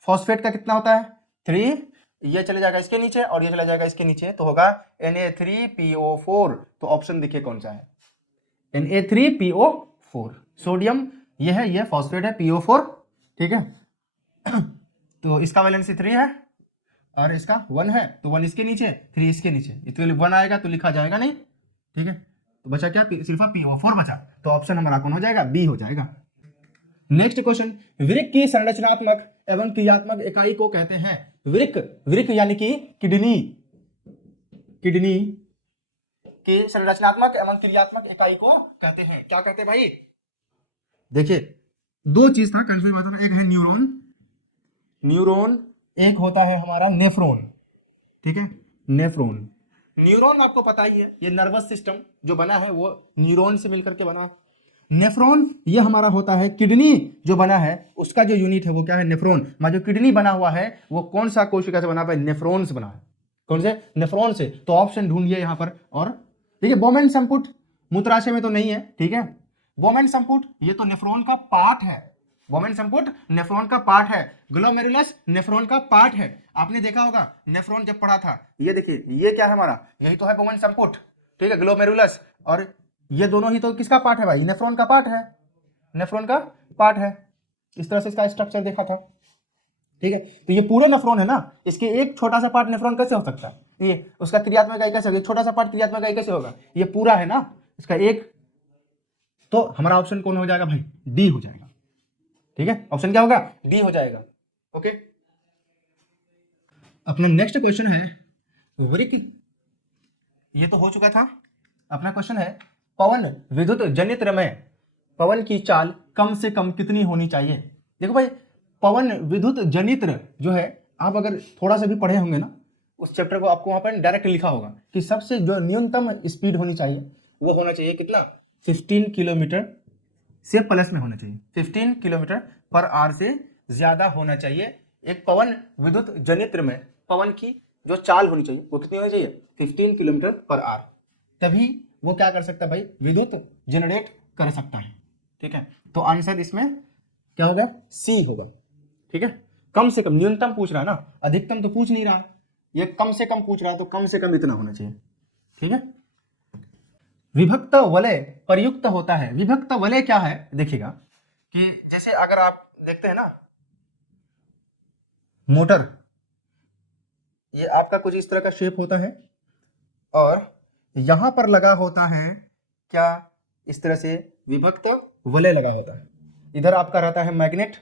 फॉस्फेट का कितना होता है, 3, ये चले जाएगा इसके नीचे और ये चला जाएगा इसके नीचे, तो होगा Na3PO4। तो ऑप्शन देखिए कौन सा है, Na3PO4। सोडियम ये है, ये फॉस्फेट है PO4, ठीक है। तो इसका वैलेंसी 3 है और इसका 1 है, तो 1 इसके नीचे 3 इसके नीचे, इसके लिए 1 आएगा तो लिखा जाएगा नहीं, ठीक है। तो बचा क्या, सिर्फ PO4 बचा, तो ऑप्शन हमारा कौन हो जाएगा, बी हो जाएगा। नेक्स्ट क्वेश्चन, वृक्क की संरचनात्मक एवं क्रियात्मक इकाई को कहते हैं। वृक्क, वृक्क यानी कि किडनी, किडनी की संरचनात्मक एवं क्रियात्मक इकाई को कहते हैं, क्या कहते हैं भाई। देखिए दो चीज था कंफ्यूज मत होना, एक है न्यूरॉन, न्यूरॉन, एक होता है हमारा नेफ्रॉन, ठीक है, नेफ्रॉन। न्यूरॉन आपको पता ही है, ये नर्वस सिस्टम जो बना है वो न्यूरॉन से मिलकर के बना है। नेफ्रॉन ये हमारा होता है, किडनी जो बना है उसका जो यूनिट है वो क्या है, नेफ्रॉन। जो किडनी बना हुआ है वो कौन सा कोशिका से बना है, नेफ्रॉन से बना है। कौन से, नेफ्रॉन से। तो ऑप्शन ढूंढिए यहाँ पर, और ठीक है, बोमेन संपुट मूत्राशय में तो नहीं है, ठीक है। बोमेन संपुट ये तो नेफ्रॉन का पार्ट है, बोमेन संपुट नेफ्रॉन का पार्ट है, ग्लोमेरुलस नेफ्रॉन का पार्ट है। आपने देखा होगा नेफ्रॉन जब पढ़ा था, ये देखिए ये क्या है हमारा, यही तो है बोमेन संपुट, ठीक है, ग्लोमेरुलस, और ये दोनों ही तो किसका पार्ट है भाई, नेफ्रॉन का पार्ट है, नेफ्रॉन का पार्ट है। इस तरह से इसका स्ट्रक्चर देखा था, ठीक है। तो ये पूरे नेफ्रॉन है ना, इसके एक छोटा सा पार्ट नेफ्रॉन कैसे हो सकता है, ये उसका क्रियात्मक इकाई कैसे होगा, छोटा सा पार्ट क्रियात्मक इकाई कैसे होगा, ये पूरा है ना इसका एक। तो हमारा ऑप्शन कौन हो जाएगा भाई, डी हो जाएगा, ठीक है, ऑप्शन क्या होगा, डी हो जाएगा। ओके, अपना नेक्स्ट क्वेश्चन है वृक्क, ये तो हो चुका था। अपना क्वेश्चन है पवन विद्युत जनित्र में पवन की चाल कम से कम कितनी होनी चाहिए। देखो भाई, पवन विद्युत जनित्र जो है, आप अगर थोड़ा सा भी पढ़े होंगे ना उस चैप्टर को, आपको वहां पर डायरेक्ट लिखा होगा कि सबसे जो न्यूनतम स्पीड होनी चाहिए वो होना चाहिए कितना, 15 किलोमीटर से प्लस में होना चाहिए, 15 किलोमीटर पर आवर से ज्यादा होना चाहिए। एक पवन विद्युत जनित्र में पवन की जो चाल होनी चाहिए वो कितनी होनी चाहिए, 15 किलोमीटर पर आवर, तभी वो क्या कर सकता है भाई, विद्युत जनरेट कर सकता है। ठीक है, तो आंसर इसमें क्या होगा, सी होगा। ठीक है, कम से कम, न्यूनतम पूछ रहा है ना, अधिकतम तो पूछ नहीं रहा, ये कम से कम पूछ रहा है, तो कम से कम इतना होना चाहिए। ठीक है, विभक्त वलय प्रयुक्त होता है। विभक्त वलय क्या है, देखिएगा कि जैसे अगर आप देखते हैं ना मोटर, ये आपका कुछ इस तरह का शेप होता है और यहां पर लगा होता है क्या, इस तरह से विभक्त वलय लगा होता है। इधर आपका रहता है मैग्नेट,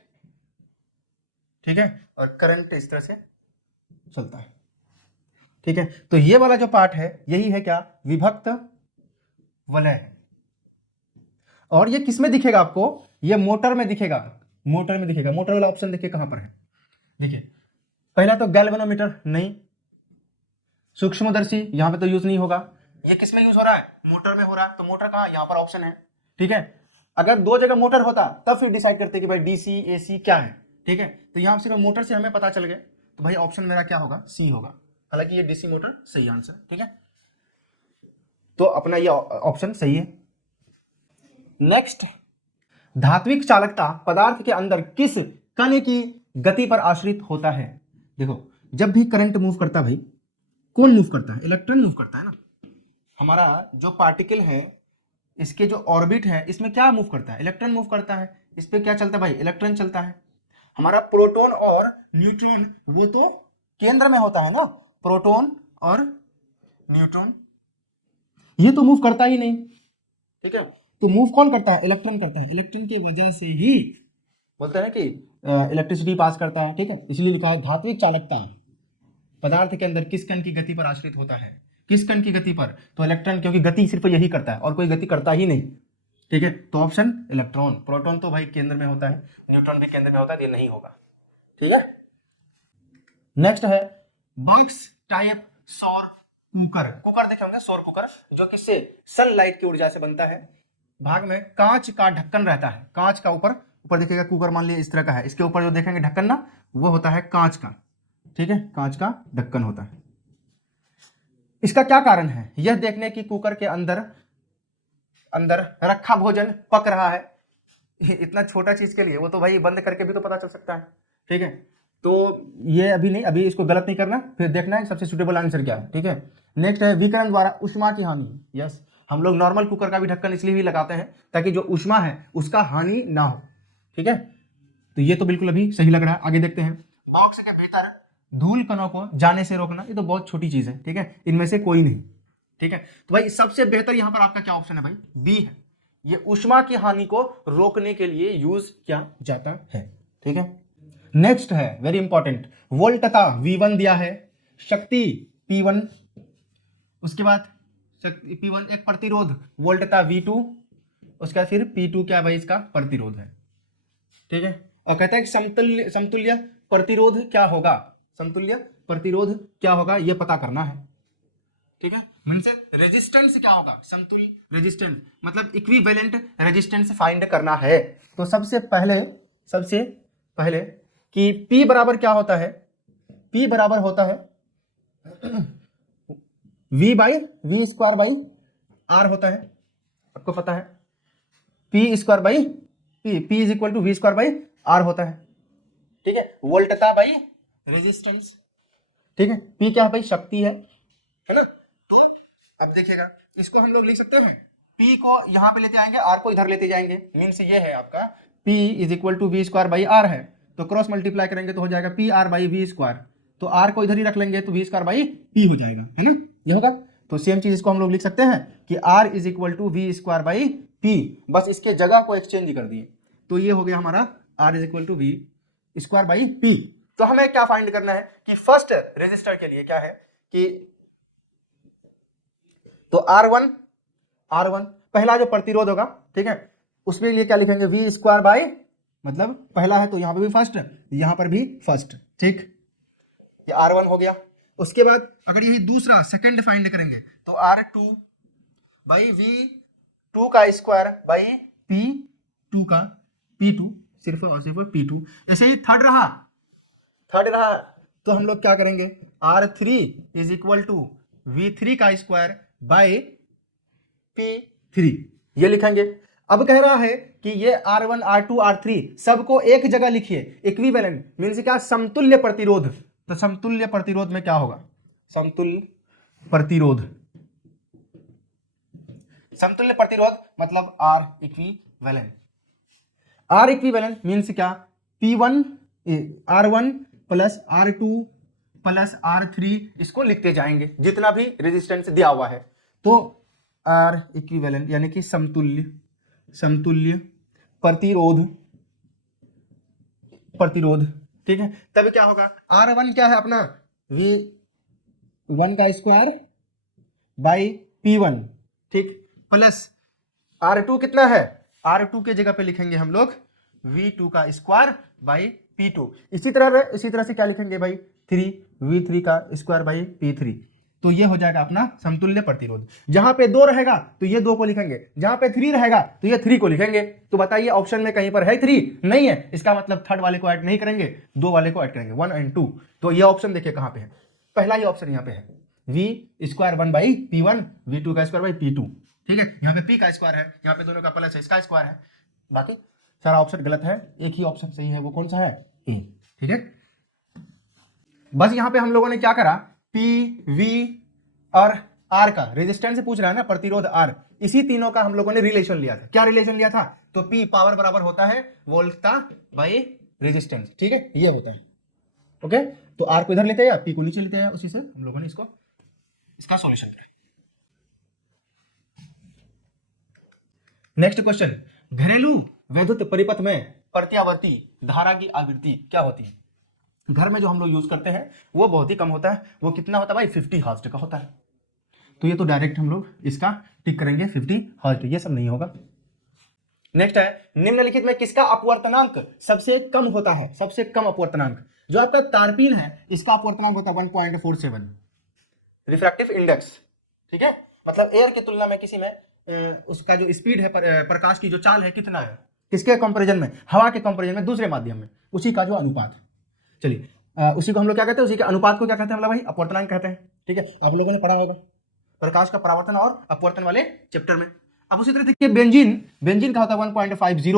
ठीक है, और करंट इस तरह से चलता है। ठीक है, तो ये वाला जो पार्ट है यही है क्या, विभक्त वलय है। और ये किस में दिखेगा आपको, ये मोटर में दिखेगा, मोटर में दिखेगा। मोटर वाला ऑप्शन देखिए कहां पर है, देखिए पहला तो गैल्वेनोमीटर नहीं, सूक्ष्मदर्शी यहां पे तो यूज नहीं होगा। ये किस में यूज हो रहा है, मोटर में हो रहा है, तो मोटर कहां, यहां पर ऑप्शन है। ठीक है, अगर दो जगह मोटर होता तब फिर डिसाइड करते कि भाई डीसी एसी क्या है। ठीक है, तो यहां सिर्फ मोटर से हमें पता चल गया, तो भाई ऑप्शन मेरा क्या होगा, सी होगा। हालांकि ये डीसी मोटर सही आंसर। ठीक है, तो अपना ये ऑप्शन सही है। नेक्स्ट, धात्विक चालकता पदार्थ के अंदर किस कण की गति पर आश्रित होता है। देखो, जब भी करंट मूव करता है भाई, कौन मूव करता है, इलेक्ट्रॉन मूव करता है ना। हमारा जो पार्टिकल है, इसके जो ऑर्बिट है, इसमें क्या मूव करता है, इलेक्ट्रॉन मूव करता है। इस पे क्या चलता है भाई, इलेक्ट्रॉन चलता है। हमारा प्रोटॉन और न्यूट्रॉन वो तो केंद्र में होता है ना, प्रोटॉन और न्यूट्रॉन, ये तो मूव करता ही नहीं। ठीक है, तो मूव कौन करता है, इलेक्ट्रॉन करता है। इलेक्ट्रॉन की वजह से ही बोलते हैं कि इलेक्ट्रिसिटी पास करता है। ठीक है, इसलिए लिखा है धात्विक चालकता पदार्थ के अंदर किस कण की गति पर आश्रित होता है। किस कण की गति पर, तो इलेक्ट्रॉन, क्योंकि गति सिर्फ यही करता है और कोई गति करता ही नहीं। ठीक है, तो ऑप्शन इलेक्ट्रॉन। प्रोटॉन तो भाई केंद्र में होता है, न्यूट्रॉन भी केंद्र में होता है, ये नहीं होगा। ठीक है, नेक्स्ट है बॉक्स टाइप सौर कुकर। कुकर देखे होंगे, सौर कुकर, जो किससे, सनलाइट की ऊर्जा से बनता है। भाग में कांच का ढक्कन रहता है, कांच का ऊपर ऊपर देखिएगा, कुकर मान लिया इस तरह का है, इसके ऊपर जो देखेंगे ढक्कन ना, वो होता है कांच का। ठीक है, कांच का ढक्कन होता है। इसका क्या कारण है, यह देखने की कुकर के अंदर अंदर रखा भोजन पक रहा है। इतना छोटा चीज के लिए वो तो भाई बंद करके भी तो पता चल सकता है। ठीक है, तो ये अभी नहीं, अभी इसको गलत नहीं करना, फिर देखना है सबसे सुटेबल आंसर क्या है। ठीक है, नेक्स्ट है विकिरण द्वारा उष्मा की हानि। यस, हम लोग नॉर्मल कुकर का भी ढक्कन इसलिए भी लगाते हैं ताकि जो उष्मा है उसका हानि ना हो। ठीक है, तो ये तो बिल्कुल अभी सही लग रहा है। आगे देखते हैं, बॉक्स के भीतर धूल कणों को जाने से रोकना, ये तो बहुत छोटी चीज है। ठीक है, इनमें से कोई नहीं। ठीक है, तो भाई सबसे बेहतर यहां पर आपका क्या ऑप्शन है भाई, बी है। ये उष्मा की हानि को रोकने के लिए यूज किया जाता है। ठीक है, नेक्स्ट है वेरी इंपॉर्टेंट, वोल्टता V1 दिया है, शक्ति P1, उसके बाद शक्ति P1 एक प्रतिरोध वोल्टता V2, उसके बाद फिर P2 क्या भाई, इसका प्रतिरोध है। ठीक है, और कहता है कि समतुल्य समतुल्य प्रतिरोध क्या होगा, समतुल्य प्रतिरोध क्या होगा ये पता करना है। ठीक है, मींस रेजिस्टेंस क्या होगा, समतुल्य रेजिस्टेंस, मतलब इक्विवेलेंट रेजिस्टेंस फाइंड करना है। तो सबसे पहले कि P बराबर क्या होता है, P बराबर होता है V by V square by R होता है, आपको पता है। P square by P is equal to V square by R होता है। ठीक है, वोल्टता बाई रेजिस्टेंस। ठीक है, P क्या है भाई, शक्ति है ना। तो अब देखिएगा, इसको हम लोग लिख सकते हैं, P को यहां पे लेते आएंगे, R को इधर लेते जाएंगे। मीन्स ये है आपका P is equal to V square by R है, तो क्रॉस मल्टीप्लाई करेंगे तो हो जाएगा P R by V square, तो R को इधर ही रख लेंगे तो वी स्क्वायर बाई P हो जाएगा, है ना, ये होगा। तो सेम चीज इसको हम लोग लिख सकते हैं कि R is equal to V square by P, बस इसके जगह को एक्सचेंज कर दिए, तो ये हो गया हमारा R is equal to V square by P. तो हमें क्या फाइंड करना है कि फर्स्ट रेजिस्टर के लिए क्या है कि तो R1 पहला जो प्रतिरोध होगा, ठीक है, उसके लिए क्या लिखेंगे वी स्क्वायर बाई, मतलब पहला है तो यहां पर भी फर्स्ट, यहां पर भी फर्स्ट, ठीक, ये R1 हो गया। उसके बाद अगर यही दूसरा सेकंड फाइंड करेंगे तो R2 बाई V2 का स्क्वायर बाई P2 का P2, सिर्फ और सिर्फ P2। ऐसे ही थर्ड रहा तो हम लोग क्या करेंगे R3 is equal to V3 का स्क्वायर बाई P3, ये लिखेंगे। अब कह रहा है कि ये R1 R2 R3 सबको एक जगह लिखिए, इक्विवेलेंट मीन्स क्या, समतुल्य प्रतिरोध। तो समतुल्य प्रतिरोध में क्या होगा, समतुल्य प्रतिरोध मतलब R इक्विवेलेंट मीन्स क्या, P1 R1 plus R2 plus R3, इसको लिखते जाएंगे जितना भी रेजिस्टेंस दिया हुआ है। तो R इक्विवेलेंट यानी कि समतुल्य प्रतिरोध, ठीक है। तब क्या होगा, R1 क्या है अपना V1 का स्क्वायर बाई P1, ठीक, प्लस R2 कितना है, R2 के जगह पे लिखेंगे हम लोग V2 का स्क्वायर बाई P2। इसी तरह से क्या लिखेंगे भाई, 3 V3 का स्क्वायर बाई P3। तो ये हो जाएगा अपना समतुल्य प्रतिरोध। जहां पे 2 रहेगा तो ये 2 को लिखेंगे, जहां पे 3 रहेगा तो ये 3 को लिखेंगे। तो बताइए ऑप्शन में कहीं पर है 3? नहीं है, इसका मतलब थर्ड वाले को ऐड नहीं करेंगे, 2 वाले को ऐड करेंगे, 1 और 2। तो ये ऑप्शन देखिए कहां पे है, पहला ही ऑप्शन यहाँ पे है, V square 1 by P1 V2 का स्क्वायर बाई P2, ठीक है। यहाँ पे P का स्क्वायर है, यहाँ पे दोनों का प्लस है, इसका स्क्वायर है, बाकी सारा ऑप्शन गलत है, एक ही ऑप्शन सही है, वो कौन सा है, ए, ठीक है। बस यहाँ पे हम लोगों ने क्या करा, P V और R का रेजिस्टेंस से पूछ रहा है ना, प्रतिरोध R, इसी तीनों का हम लोगों ने रिलेशन लिया था। क्या रिलेशन लिया था, तो P पावर बराबर होता है वोल्टता बाई रेजिस्टेंस, ठीक है, ये होता है, ओके। तो R को इधर लेते हैं, P को नीचे लेते हैं, उसी से हम लोगों ने इसका सॉल्यूशन किया। नेक्स्ट क्वेश्चन, घरेलू वैद्युत परिपथ में प्रत्यावर्ती धारा की आवृत्ति क्या होती है। घर में जो हम लोग यूज करते हैं वो बहुत ही कम होता है, वो कितना होता है भाई, 50 हर्ट्ज का होता है। तो ये तो डायरेक्ट हम लोग इसका टिक करेंगे 50 हर्ट्ज, ये सब नहीं होगा। नेक्स्ट है, निम्नलिखित में किसका अपवर्तनांक सबसे कम होता है, सबसे कम अपवर्तनांक, जो आपका तारपीन है इसका अपवर्तनांक होता है 1.47 रिफ्रैक्टिव इंडेक्स, ठीक है, मतलब एयर की तुलना में किसी में उसका जो स्पीड है प्रकाश की जो चाल है कितना है, किसके कंपैरिजन में, हवा के कंपैरिजन में, दूसरे माध्यम में, उसी का जो अनुपात। चलिए उसी को हम लोग क्या कहते हैं, उसी के अनुपात को क्या कहते हैं मतलब भाई, अपवर्तनांक कहते हैं, ठीक है। आप लोगों ने पढ़ा होगा प्रकाश का परावर्तन और अपवर्तन वाले चैप्टर में। अब उसी तरह देखिए बेंजीन का होता है 1.50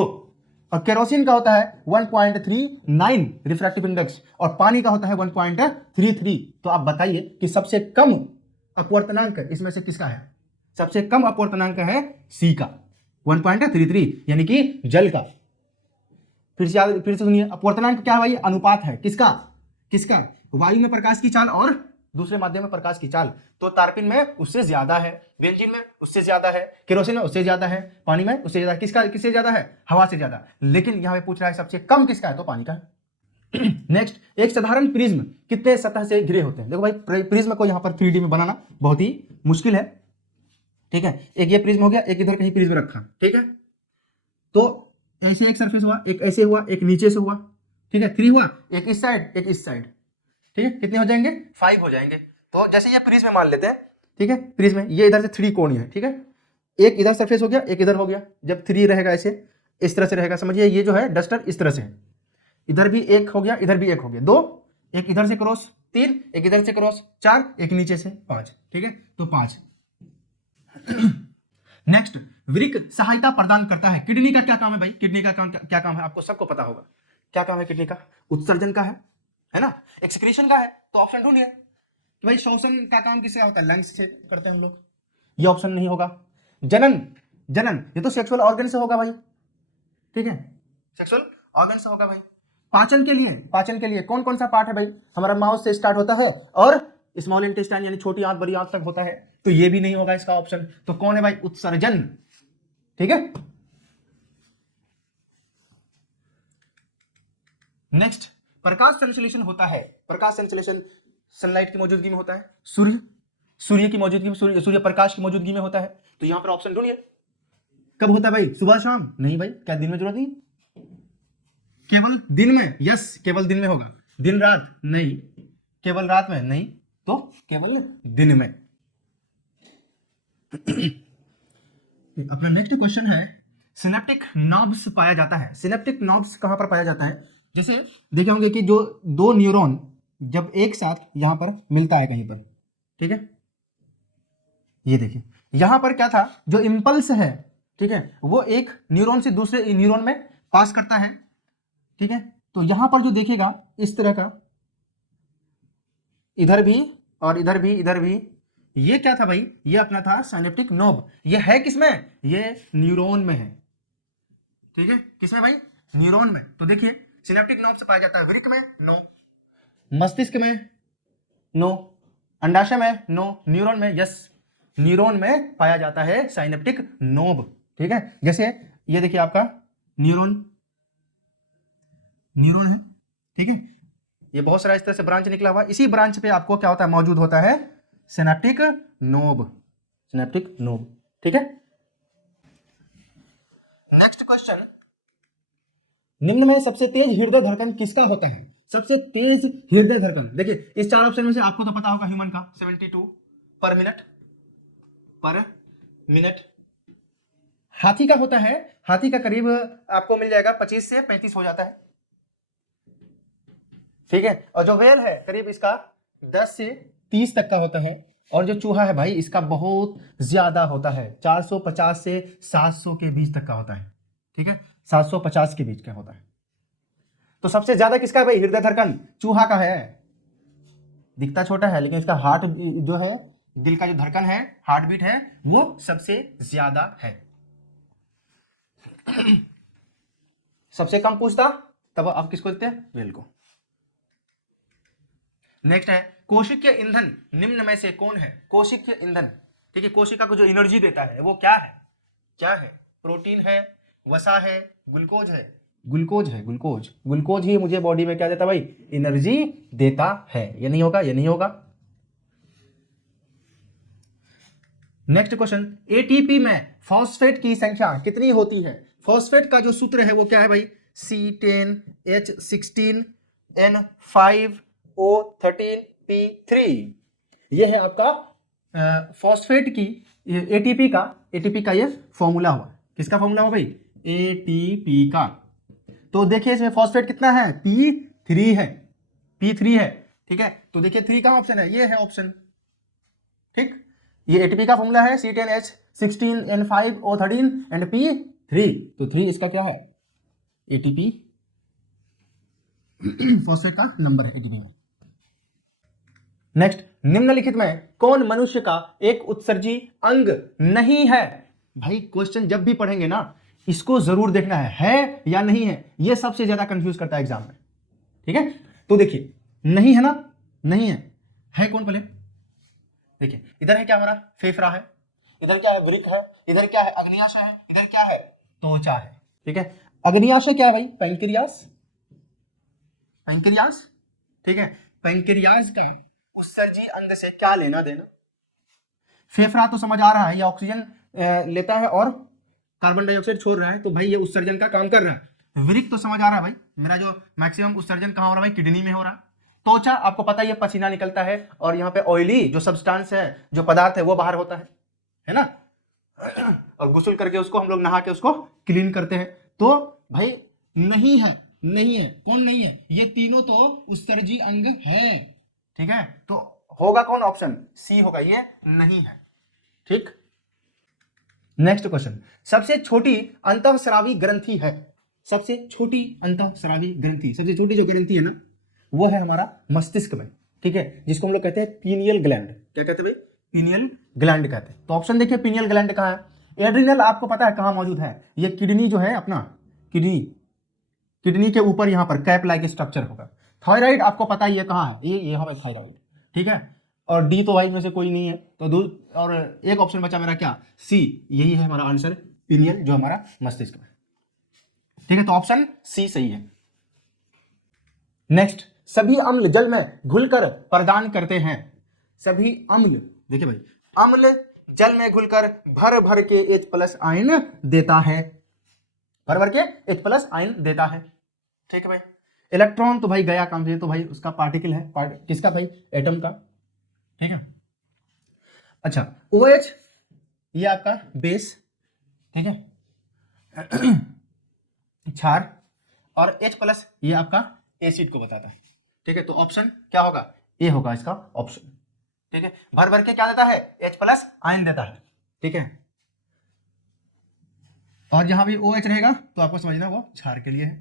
और केरोसिन का होता है 1.39 रिफ्रैक्टिव इंडेक्स और पानी का होता है 1.33। तो आप बताइए कि सबसे कम अपवर्तनांक इसमें से किसका है, सबसे कम अपवर्तनांक है सी का 1.33, यानी कि जल का। फिर से सुनिए, अपवर्तनांक क्या है भाई, अनुपात है किसका, वायु में प्रकाश की चाल और दूसरे माध्यम में प्रकाश की चाल। तो तारपीन में उससे ज्यादा है, बेंजीन में उससे ज्यादा है, केरोसिन में उससे ज्यादा है, पानी में उससे ज्यादा, किससे ज्यादा है, हवा से ज्यादा। लेकिन यहां पे पूछ रहा है सबसे कम किसका है, तो पानी का है। नेक्स्ट, एक साधारण प्रिज्म कितने सतह से घिरे होते हैं। देखो भाई प्रिज्म को यहाँ पर 3D में बनाना बहुत ही मुश्किल है, ठीक है। एक ये प्रिज्म हो गया, एक इधर कहीं प्रिज्म रखा, ठीक है। तो ऐसे एक सरफेस हुआ, एक ऐसे हुआ, एक नीचे से हुआ, ठीक है, 3 हुआ, एक इस साइड एक इस साइड, ठीक है, कितने हो जाएंगे, 5 हो जाएंगे। तो जैसे ये प्रिज्म मान लेते हैं, ठीक है, प्रिज्म ये इधर से 3 कोण है, ठीक है, एक इधर सरफेस हो गया, एक इधर हो गया। जब 3 रहेगा ऐसे इस तरह से रहेगा, समझिए ये जो है डस्टर इस तरह से है, इधर भी एक हो गया, इधर भी एक हो गया, 2, एक इधर से क्रॉस 3, एक इधर से क्रॉस 4, एक नीचे से 5, ठीक है, तो 5। नेक्स्ट, वृक्क सहायता प्रदान करता है। किडनी का क्या काम है भाई, किडनी का क्या काम है, आपको सबको पता होगा क्या काम है किडनी का, उत्सर्जन का है ना, एक्सक्रीशन का है। तो ऑप्शन ढूंढिए कि भाई श्वसन का काम किससे होता है, लंग्स से करते हैं हम लोग, ये ऑप्शन नहीं होगा। जनन ये तो सेक्सुअल ऑर्गन से होगा भाई, ठीक है, सेक्सुअल ऑर्गन से होगा भाई। पाचन के लिए कौन कौन सा पार्ट है भाई, हमारा माउथ से स्टार्ट होता है और स्मॉल इंटेस्टाइन यानी छोटी आंत बड़ी आंत तक होता है, तो ये भी नहीं होगा इसका ऑप्शन। तो कौन है भाई, उत्सर्जन, ठीक है। नेक्स्ट, प्रकाश संश्लेषण होता है, प्रकाश संश्लेषण सनलाइट की मौजूदगी में होता है, सूर्य की मौजूदगी में, सूर्य प्रकाश की मौजूदगी में होता है। तो यहां पर ऑप्शन ढूंढिए, कब होता है भाई? सुबह शाम? नहीं भाई, क्या दिन में जरूरत नहीं? केवल दिन में? यस, केवल दिन में होगा। दिन रात? नहीं। केवल रात में? नहीं। तो केवल दिन में। अपना नेक्स्ट क्वेश्चन है, सिनेप्टिक नॉब्स पाया जाता है। सिनेप्टिक नॉब्स कहां पर पाया जाता है? जैसे देखे होंगे कि जो दो न्यूरॉन जब एक साथ यहां पर मिलता है कहीं पर, ठीक है, ये देखिए यहां पर क्या था, जो इंपल्स है, ठीक है, वो एक न्यूरॉन से दूसरे न्यूरॉन में पास करता है, ठीक है। तो यहां पर जो देखेगा इस तरह का, इधर भी और इधर भी, इधर भी, ये क्या था भाई? ये अपना था सिनेप्टिक नोब। ये है किसमें? ये न्यूरॉन में है, ठीक है। किसमें भाई? न्यूरॉन में। तो देखिए सिनेप्टिक नोब से पाया जाता है वृक्क में? नो। मस्तिष्क में? नो। अंडाशय में? नो। न्यूरॉन में? यस, न्यूरॉन में पाया जाता है सिनेप्टिक नोब, ठीक है। जैसे ये देखिए आपका न्यूरॉन है, ठीक है, ये बहुत सारा इस तरह से ब्रांच निकला हुआ, इसी ब्रांच पे आपको क्या होता है? मौजूद होता है सिनेप्टिक नोब, सिनेप्टिक नोब, ठीक है। नेक्स्ट क्वेश्चन, निम्न में सबसे तेज हृदय धड़कन किसका होता है? सबसे तेज हृदय धड़कन, देखिए इस चार ऑप्शन में से आपको तो पता होगा ह्यूमन का 72 पर मिनट। हाथी का होता है, हाथी का करीब आपको मिल जाएगा 25 से 35 हो जाता है, ठीक है। और जो व्हेल है करीब इसका 10 से 30 तक का होता है। और जो चूहा है भाई इसका बहुत ज्यादा होता है, 450 से 700 के बीच तक का होता है, ठीक है, 750 के बीच का होता है। तो सबसे ज्यादा किसका है भाई हृदय धड़कन? चूहा का है। दिखता छोटा है लेकिन इसका हार्ट जो है, दिल का जो धड़कन है, हार्ट बीट है, वो सबसे ज्यादा है। सबसे कम पूछता तब आप किसको देते हैं? व्हेल को। नेक्स्ट है, कोशिकीय ईंधन निम्न में से कौन है? कोशिकीय ईंधन, ठीक है, कोशिका को जो एनर्जी देता है वो क्या है? क्या है? प्रोटीन है, वसा है, ग्लूकोज है? ग्लूकोज है, ग्लूकोज ही मुझे बॉडी में क्या देता है भाई? एनर्जी देता है। ये नहीं होगा, ये नहीं होगा। नेक्स्ट क्वेश्चन, एटीपी में फॉस्फेट की संख्या कितनी होती है? फॉस्फेट का जो सूत्र है वो क्या है भाई? C10H16N5O13P3। ये है आपका फॉस्फेट की एटीपी का ये फॉर्मूला हुआ। किसका फॉर्मूला हुआ भाई? एटीपी का। तो देखिए इसमें फॉस्फेट कितना है? P3 है, P3 है, ठीक है। तो देखिए 3 का ऑप्शन है, ये है ऑप्शन, ठीक। ये एटीपी का फॉर्मूला है C10H16N5O13 एंड P3। तो 3 इसका क्या है? एटीपी, फॉस्फेट का नंबर है एटीपी में। नेक्स्ट, निम्नलिखित में कौन मनुष्य का एक उत्सर्जी अंग नहीं है? भाई क्वेश्चन जब भी पढ़ेंगे ना इसको जरूर देखना है या नहीं है, ये सबसे ज्यादा कंफ्यूज करता है एग्जाम में, ठीक है। तो देखिए नहीं है ना, नहीं है कौन? पहले देखिए इधर है क्या हमारा? फेफड़ा है, इधर क्या है? वृक्क है, इधर क्या है? अग्न्याशय है, इधर क्या है? त्वचा है, ठीक है। अग्न्याशय क्या है भाई? पैंक्रियास, ठीक है। पैंक्रियास का उत्सर्जी अंग से क्या लेना देना? फेफड़ा तो समझ आ रहा है, ये ऑक्सीजन लेता है और कार्बन डाइऑक्साइड छोड़ रहा है, तो भाई ये उत्सर्जन का काम कर रहा है। वृक्क तो समझ आ रहा है भाई, मेरा जो मैक्सिमम उत्सर्जन कहां हो रहा है भाई? किडनी में हो रहा है। त्वचा आपको पता है, ये पसीना निकलता है और यहाँ पे ऑयली जो सब्सटेंस है, जो पदार्थ है वो बाहर होता है ना, और गुस्ल करके उसको हम लोग नहा के उसको क्लीन करते हैं। तो भाई नहीं है, कौन नहीं है? ये तीनों तो उत्सर्जी अंग है, ठीक है। तो होगा कौन? ऑप्शन सी होगा, ये नहीं है, ठीक। नेक्स्ट क्वेश्चन, सबसे छोटी अंतःस्रावी ग्रंथि है। सबसे छोटी अंतःस्रावी ग्रंथि, सबसे छोटी जो ग्रंथि है ना वो है हमारा मस्तिष्क में, ठीक है, जिसको हम लोग कहते हैं पीनियल ग्लैंड। क्या कहते हैं भाई? पीनियल ग्लैंड कहते हैं। तो ऑप्शन देखिए पीनियल ग्लैंड कहाँ है? एड्रिनल आपको पता है कहाँ मौजूद है? ये किडनी जो है अपना, किडनी के ऊपर यहाँ पर कैप लाइक स्ट्रक्चर होगा। थायराइड आपको पता ही है कहाँ है? ये यहाँ पे थायराइड, ठीक है। और डी तो भाई में से कोई नहीं है, तो और एक ऑप्शन बचा मेरा क्या? सी, यही है हमारा आंसर, पीनियल जो हमारा मस्तिष्क में, ठीक है। तो ऑप्शन सी सही है। नेक्स्ट, सभी अम्ल जल में घुलकर प्रदान करते हैं। सभी अम्ल, देखिए भाई, अम्ल जल में घुलकर भर भर के H+ आयन देता है, भर भर के H+ आयन देता है। ठीक है भाई। इलेक्ट्रॉन तो भाई गया काम से, तो भाई उसका पार्टिकल है, किसका भाई, एटम का। ठीक है। अच्छा, OH ये आपका बेस, ठीक है, क्षार, और H+ ये आपका एसिड को बताता है। ठीक है, तो ऑप्शन क्या होगा, ए होगा इसका ऑप्शन। ठीक है, भर भर के क्या देता है, H+ आयन देता है। ठीक है, और जहां भी OH रहेगा तो आपको समझना वो क्षार के लिए है।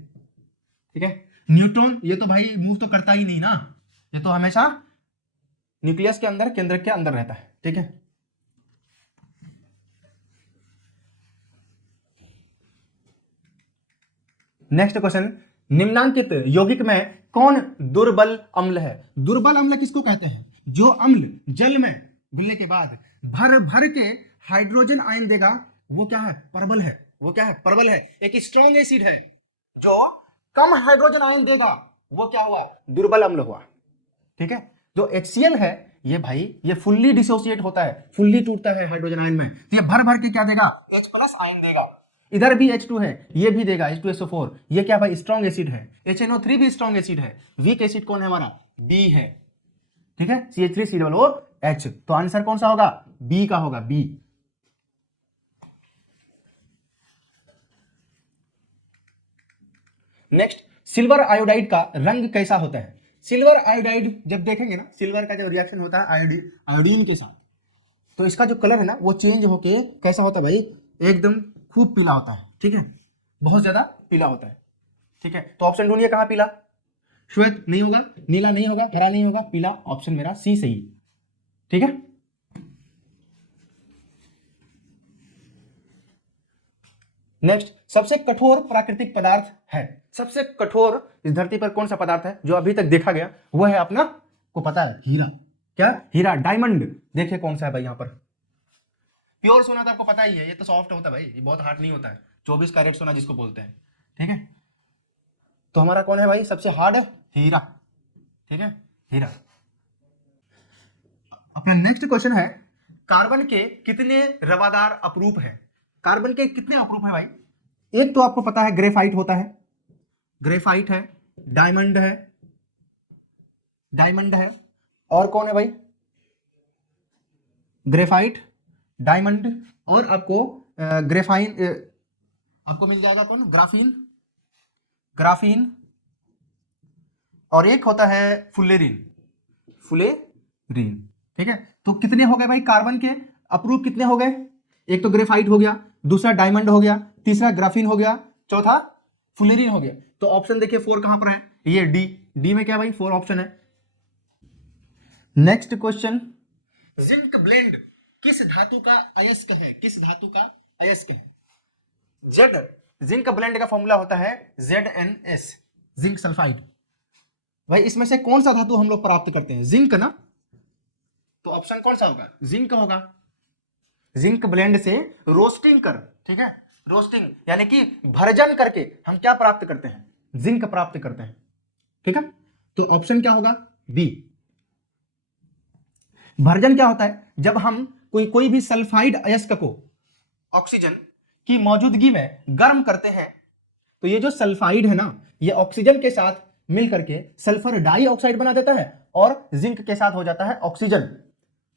ठीक है, न्यूट्रॉन ये तो भाई मूव तो करता ही नहीं ना, ये तो हमेशा न्यूक्लियस के अंदर, केंद्रक के अंदर रहता है। ठीक है, नेक्स्ट क्वेश्चन, निम्नांकित यौगिक में कौन दुर्बल अम्ल है। दुर्बल अम्ल किसको कहते हैं, जो अम्ल जल में घुलने के बाद भर भर के हाइड्रोजन आयन देगा, वो क्या है, प्रबल है। वो क्या है, प्रबल है। एक स्ट्रॉन्ग एसिड है जो कम हाइड्रोजन आयन देगा, वो क्या हुआ, दुर्बल अम्ल हुआ। ठीक है, जो HCl है ये भाई, ये फुल्ली डिसोसिएट होता है, फुल्ली टूटता है हाइड्रोजन आयन में, तो ये भर भर के क्या देगा, H+ आयन देगा। इधर भी H2 है, ये भी देगा H2SO4, ये क्या भाई, स्ट्रॉन्ग एसिड है। HNO3 भी स्ट्रॉन्ग एसिड है। वीक एसिड कौन है हमारा, B है। ठीक है, CH3COOH, तो आंसर कौन सा होगा, बी का होगा, बी। नेक्स्ट, सिल्वर आयोडाइड का रंग कैसा होता है। सिल्वर आयोडाइड जब देखेंगे ना, सिल्वर का जब रिएक्शन होता है आयोडीन के साथ, तो इसका जो कलर है ना वो चेंज होके कैसा होता है भाई, एकदम खूब पीला होता है। ठीक है, बहुत ज्यादा पीला होता है। ठीक है, तो ऑप्शन ढूंढिए कहां पीला, श्वेत नहीं होगा, नीला नहीं होगा, हरा नहीं होगा, पीला, ऑप्शन मेरा सी सही। ठीक है, नेक्स्ट, सबसे कठोर प्राकृतिक पदार्थ है। सबसे कठोर इस धरती पर कौन सा पदार्थ है जो अभी तक देखा गया, वो है अपना, को पता है, हीरा। क्या, हीरा, डायमंड। देखिए कौन सा है भाई यहाँ पर, प्योर सोना तो आपको पता ही है, ये तो सॉफ्ट होता है भाई, ये बहुत हार्ड नहीं होता है, 24 कैरेट सोना जिसको बोलते हैं। ठीक है, तो हमारा कौन है भाई सबसे हार्ड, हीरा। ठीक है, हीरा। अपना नेक्स्ट क्वेश्चन है, कार्बन के कितने रवादार अपरूप है। कार्बन के कितने अपरूप है भाई, एक तो आपको पता है ग्रेफाइट होता है, ग्रेफाइट है, डायमंड है, डायमंड है, और कौन है भाई, ग्रेफाइट, डायमंड, और आपको ग्रेफाइन, आपको मिल जाएगा कौन, ग्राफीन, ग्राफीन, और एक होता है फुलेरिन, फुलेरिन। ठीक है, तो कितने हो गए भाई कार्बन के अपरूप, कितने हो गए, एक तो ग्रेफाइट हो गया, दूसरा डायमंड हो गया, तीसरा ग्राफीन हो गया, चौथा फुलेरिन हो गया। तो ऑप्शन देखिए 4 कहां पर है, ये डी, डी में क्या भाई 4 ऑप्शन है। नेक्स्ट क्वेश्चन, जिंक ब्लेंड किस धातु का अयस्क है, किस धातु का अयस्क है। जेड, जिंक ब्लेंड का फॉर्मूला होता है ZnS, जिंक सल्फाइड। भाई इसमें से कौन सा धातु हम लोग प्राप्त करते हैं, जिंक ना, तो ऑप्शन कौन सा होगा, जिंक होगा। जिंक ब्लेंड से रोस्टिंग कर, ठीक है, रोस्टिंग यानी कि भर्जन करके हम क्या प्राप्त करते हैं, जिंक प्राप्त करते हैं। ठीक है, तो ऑप्शन क्या होगा, बी। भर्जन क्या होता है, जब हम कोई भी सल्फाइड अयस्क को ऑक्सीजन की मौजूदगी में गर्म करते हैं, तो ये जो सल्फाइड है ना, ये ऑक्सीजन के साथ मिलकर के सल्फर डाइऑक्साइड बना देता है और जिंक के साथ हो जाता है ऑक्सीजन।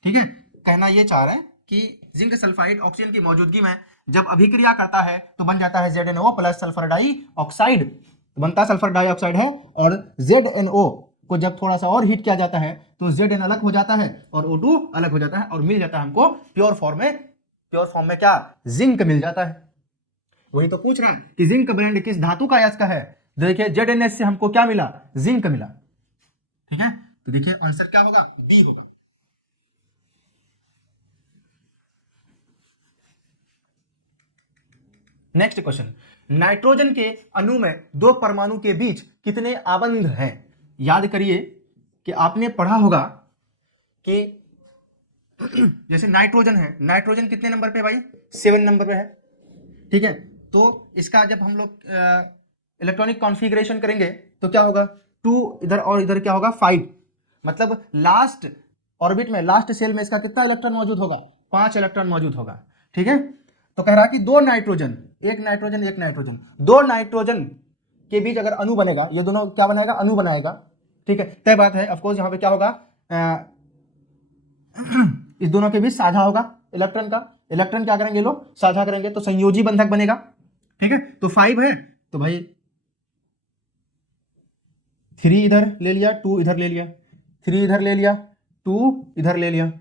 ठीक है, कहना ये चाह रहे हैं कि जिंक सल्फाइड ऑक्सीजन की मौजूदगी में जब अभिक्रिया करता है तो बन जाता है ZnO प्लस सल्फर डाइऑक्साइड, बनता सल्फर डाइऑक्साइड है, और ZnO को जब थोड़ा सा और हीट किया जाता है तो Zn अलग हो जाता है और O2 अलग हो जाता है, और मिल जाता है हमको प्योर फॉर्म में, प्योर फॉर्म में क्या, जिंक मिल जाता है। वही तो पूछ रहा है कि जिंक ब्लेंड किस धातु का अयस्क है, देखिए ZnS से हमको क्या मिला, जिंक मिला। ठीक है, तो देखिए आंसर क्या होगा, बी होगा। नेक्स्ट क्वेश्चन, नाइट्रोजन के अणु में दो परमाणु के बीच कितने आबंध हैं। याद करिए कि आपने पढ़ा होगा कि जैसे नाइट्रोजन है, नाइट्रोजन कितने नंबर पे भाई, 7 नंबर पे है। ठीक है, तो इसका जब हम लोग इलेक्ट्रॉनिक कॉन्फ़िगरेशन करेंगे तो क्या होगा, 2 इधर और इधर क्या होगा 5, मतलब लास्ट ऑर्बिट में लास्ट सेल में इसका कितना इलेक्ट्रॉन मौजूद होगा, 5 इलेक्ट्रॉन मौजूद होगा। ठीक है, तो कह रहा है कि 2 नाइट्रोजन, एक नाइट्रोजन एक नाइट्रोजन, 2 नाइट्रोजन के बीच अगर अणु बनेगा, ये दोनों क्या बनाएगा, अणु बनाएगा। ठीक है, तय बात है ऑफकोर्स यहाँ पे क्या होगा, इस दोनों के बीच साझा होगा इलेक्ट्रॉन का, इलेक्ट्रॉन क्या करेंगे लोग, साझा करेंगे, तो संयोजी बंधक बनेगा। ठीक है, तो 5 है तो भाई 3 इधर ले लिया, 2 इधर ले लिया, 3 इधर ले लिया, 2 इधर ले लिया,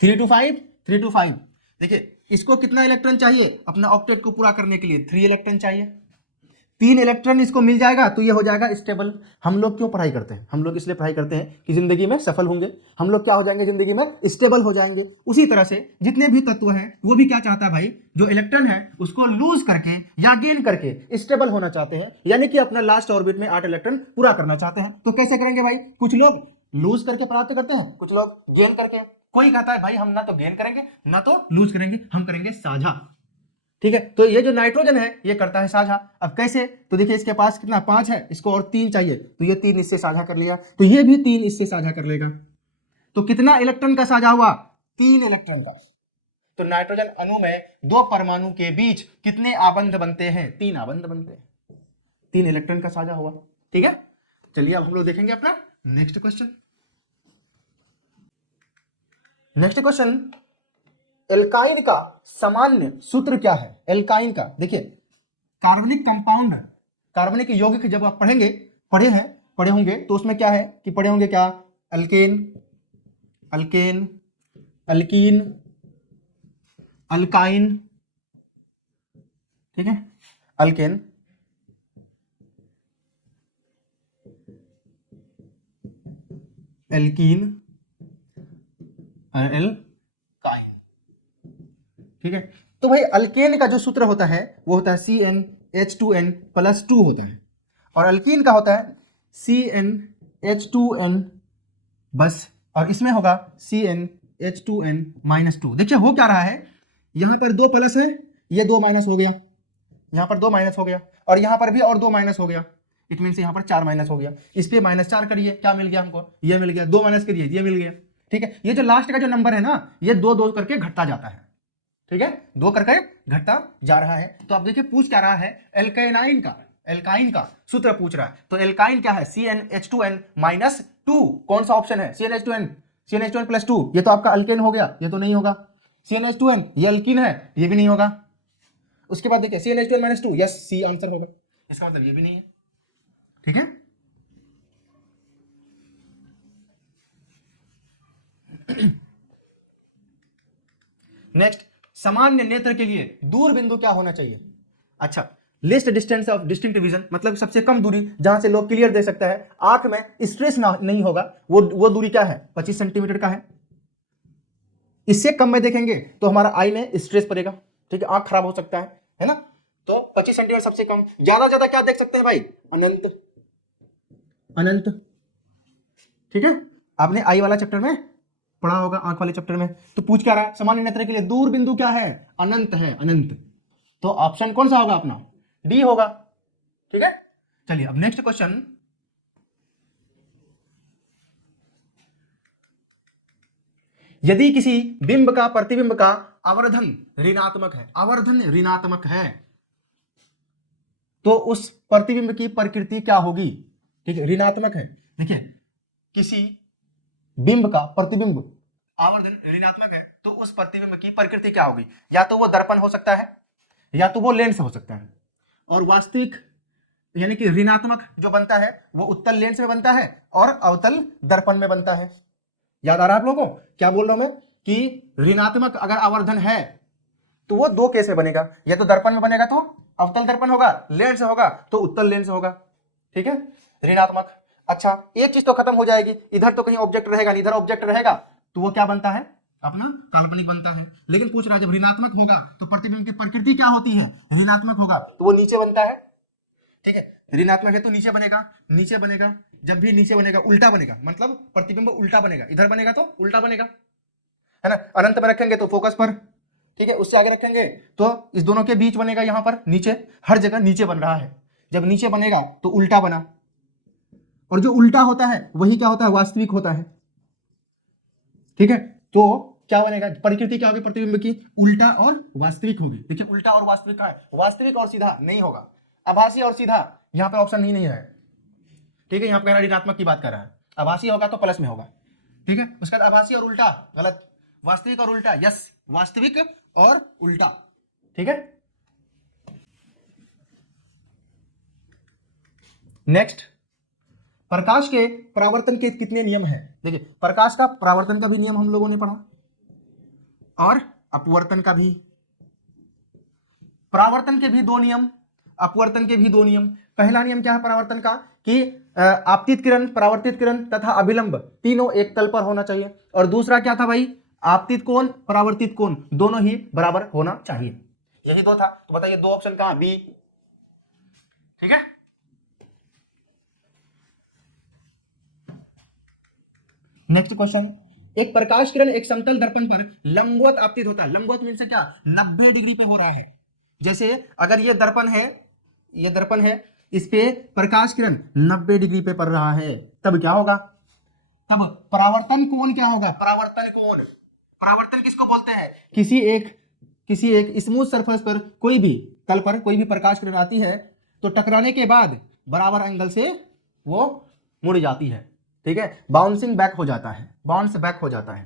3 to 5, 3 to 5। देखिए इसको कितना इलेक्ट्रॉन चाहिए अपना ऑक्टेट को पूरा करने के लिए, 3 इलेक्ट्रॉन चाहिए। 3 इलेक्ट्रॉन इसको मिल जाएगा तो ये हो जाएगा स्टेबल। हम लोग क्यों पढ़ाई करते हैं, हम लोग इसलिए पढ़ाई करते हैं कि जिंदगी में सफल होंगे, हम लोग क्या हो जाएंगे जिंदगी में, स्टेबल हो जाएंगे। उसी तरह से जितने भी तत्व हैं वो भी क्या चाहता है भाई, जो इलेक्ट्रॉन है उसको लूज करके या गेन करके स्टेबल होना चाहते हैं, यानी कि अपना लास्ट ऑर्बिट में 8 इलेक्ट्रॉन पूरा करना चाहते हैं। तो कैसे करेंगे भाई, कुछ लोग लूज करके प्राप्त करते हैं, कुछ लोग गेन करके। कोई कहता है भाई हम ना तो गेन करेंगे ना तो लूज करेंगे, हम करेंगे साझा। ठीक है, तो ये जो नाइट्रोजन है ये करता है साझा। अब कैसे, तो देखिए इसके पास कितना 5 है, इसको और 3 चाहिए, तो ये 3 इससे साझा कर लिया, तो ये भी 3 इससे साझा कर लेगा। तो कितना इलेक्ट्रॉन का साझा हुआ, 3 इलेक्ट्रॉन का। तो नाइट्रोजन अणु में 2 परमाणु के बीच कितने आबंध बनते हैं, 3 आबंध बनते हैं, 3 इलेक्ट्रॉन का साझा हुआ। ठीक है, चलिए अब हम लोग देखेंगे अपना next question. Next question, alkyne का सामान्य सूत्र क्या है। एल्काइन का देखिए, कार्बनिक कंपाउंड, कार्बनिक यौगिक जब आप पढ़े होंगे तो उसमें क्या है कि पढ़े होंगे क्या, अल्केन, अल्केन, अल्कीन, अल्काइन। ठीक है, अल्केन, एल्कीन, एल्काइन। ठीक है, तो भाई अल्केन का जो सूत्र होता है वो होता है CnH2n+2 होता है, और अल्कीन का होता है CnH2n बस, और इसमें होगा CnH2n-2। देखिए हो क्या रहा है, यहां पर 2 प्लस है, ये 2 माइनस हो गया, यहां पर 2 माइनस हो गया, और यहां पर भी और 2 माइनस हो गया, इट मीन यहां पर 4 माइनस हो गया। इस पे -4 करिए, क्या मिल गया हमको, ये मिल गया, 2 माइनस करिए, ये मिल गया। ठीक है, ये जो लास्ट का जो नंबर है ना, ये 2 करके घटता जाता है। ठीक है, 2 करके घटता जा रहा है। तो आप देखिए पूछ क्या रहा है, एल्केनाइन का, एल्काइन का सूत्र पूछ रहा है। तो एल्काइन क्या है, CnH2n-2। कौन सा ऑप्शन है, CnH2n+2। ये तो आपका अल्केन हो गया, ये तो नहीं होगा। CnH2n ये अल्कीन है, ये भी नहीं होगा। उसके बाद देखिए CnH2n-2, यस सी आंसर होगा, इसका मतलब ये भी नहीं है। ठीक है, नेक्स्ट, सामान्य नेत्र के लिए दूर बिंदु क्या होना चाहिए। अच्छा, list distance of distinct vision, मतलब सबसे कम दूरी जहां से लोग क्लियर दे सकता है, आंख में स्ट्रेस ना नहीं होगा, वो दूरी क्या है, 25 सेंटीमीटर का है। इससे कम में देखेंगे तो हमारा आई में स्ट्रेस पड़ेगा, ठीक है, आंख खराब हो सकता है ना। तो 25 सेंटीमीटर सबसे कम। ज्यादा क्या देख सकते हैं भाई, अनंत, अनंत। ठीक है, आपने आई वाला चैप्टर में पढ़ा होगा, आंख वाले चैप्टर में। तो पूछ क्या रहा है, सामान्य नेत्र के लिए दूर बिंदु क्या है, अनंत है, अनंत। तो ऑप्शन कौन सा होगा अपना, डी होगा। ठीक है, चलिए अब नेक्स्ट क्वेश्चन, यदि किसी बिंब का प्रतिबिंब का आवर्धन ऋणात्मक है, आवर्धन ऋणात्मक है, तो उस प्रतिबिंब की प्रकृति क्या होगी। ठीक है, ऋणात्मक है, देखिए किसी बिंब का प्रतिबिंब आवर्धन ऋणात्मक है तो उस प्रतिबिंब की प्रकृति क्या होगी, या तो वो दर्पण हो सकता है या तो वो लेंस हो सकता है। और वास्तविक यानी कि ऋणात्मक जो बनता है वो उत्तल लेंस में बनता है और अवतल दर्पण में बनता है। याद आ रहा है आप लोगों को क्या बोल रहा हूं मैं, कि ऋणात्मक अगर आवर्धन है तो वो 2 केस में बनेगा, या तो दर्पण में बनेगा तो अवतल दर्पण होगा, लेंस होगा तो उत्तल लेंस होगा। ठीक है, ऋणात्मक। अच्छा, एक चीज तो खत्म हो जाएगी, इधर तो कहीं ऑब्जेक्ट रहेगा नहीं, इधर ऑब्जेक्ट रहेगा तो वो क्या बनता है, अपना काल्पनिक बनता है। लेकिन पूछ रहा है जब ऋणात्मक होगा तो प्रतिबिंब की प्रकृति क्या होती है, ऋणात्मक होगा तो वो नीचे बनता है। ठीक है, ऋणात्मक है तो नीचे बनेगा, नीचे बनेगा, जब भी नीचे बनेगा उल्टा बनेगा, मतलब प्रतिबिंब उल्टा बनेगा, इधर बनेगा तो उल्टा बनेगा, है ना। अनंत में रखेंगे तो फोकस पर, ठीक है, उससे आगे रखेंगे तो इस दोनों के बीच बनेगा, यहां पर नीचे, हर जगह नीचे बन रहा है। जब नीचे बनेगा तो उल्टा बना, और जो उल्टा होता है वही क्या होता है, वास्तविक होता है। ठीक है, तो क्या बनेगा, प्रकृति क्या होगी प्रतिबिंब की, उल्टा और वास्तविक होगी। देखिए उल्टा और वास्तविक कहाँ है, वास्तविक और सीधा नहीं होगा, आभासी और सीधा यहाँ पे ऑप्शन नहीं है। ठीक है, यहाँ पे ऋणात्मक की बात कर रहा है, आभासी होगा तो प्लस में होगा। ठीक है, उसके बाद आभासी और उल्टा गलत, वास्तविक और उल्टा यस, वास्तविक और उल्टा। ठीक है, नेक्स्ट, प्रकाश के परावर्तन के कितने नियम हैं। देखिए प्रकाश का परावर्तन का भी नियम हम लोगों ने पढ़ा, और अपवर्तन का भी। परावर्तन के भी 2 नियम, अपवर्तन के भी 2 नियम। पहला नियम क्या है परावर्तन का, कि आपतित किरण, परावर्तित किरण तथा अभिलंब तीनों एक तल पर होना चाहिए। और दूसरा क्या था भाई, आपतित कोण, परावर्तित कोण दोनों ही बराबर होना चाहिए। यही 2 था। तो बताइए 2 ऑप्शन कहां, बी। ठीक है, नेक्स्ट क्वेश्चन, एक प्रकाश किरण एक समतल दर्पण पर लंबवत आपतित होता है। लंबवत मीन से क्या, 90 डिग्री पे हो रहा है। जैसे अगर ये दर्पण है, ये दर्पण है, इस पे प्रकाश किरण 90 डिग्री पे पड़ रहा है, तब क्या होगा, तब परावर्तन कोण क्या होगा, परावर्तन कोण। परावर्तन किसको बोलते हैं, किसी एक स्मूथ सरफेस पर कोई भी तल पर कोई भी प्रकाश किरण आती है तो टकराने के बाद बराबर एंगल से वो मुड़ जाती है। ठीक है, बाउंसिंग बैक हो जाता है, बाउंस बैक हो जाता है।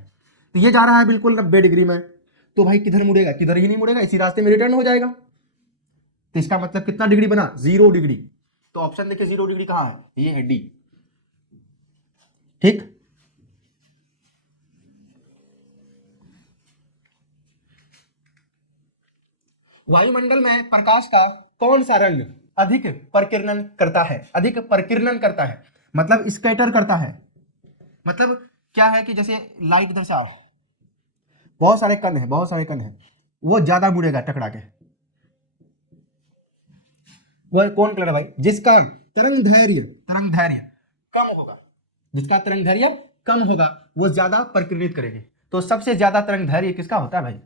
तो ये जा रहा है बिल्कुल 90 डिग्री में, तो भाई किधर मुड़ेगा, किधर ही नहीं मुड़ेगा, इसी रास्ते में रिटर्न हो जाएगा। तो इसका मतलब कितना डिग्री बना, 0 डिग्री। तो ऑप्शन देखिए 0 डिग्री कहां है, ये है डी। ठीक, वायुमंडल में प्रकाश का कौन सा रंग अधिक प्रकीर्णन करता है, अधिक प्रकीर्णन करता है, मतलब स्कैटर करता है। मतलब क्या है कि जैसे लाइट इधर से आ रहा है, बहुत सारे कण है, बहुत सारे कण है, वो ज्यादा मुड़ेगा टकरा के। वह कौन कलर है भाई, जिसका तरंग धैर्य कम होगा, जिसका तरंग धैर्य कम होगा वो ज्यादा प्रकीर्णित करेंगे। तो सबसे ज्यादा तरंग धैर्य किसका होता है भाई,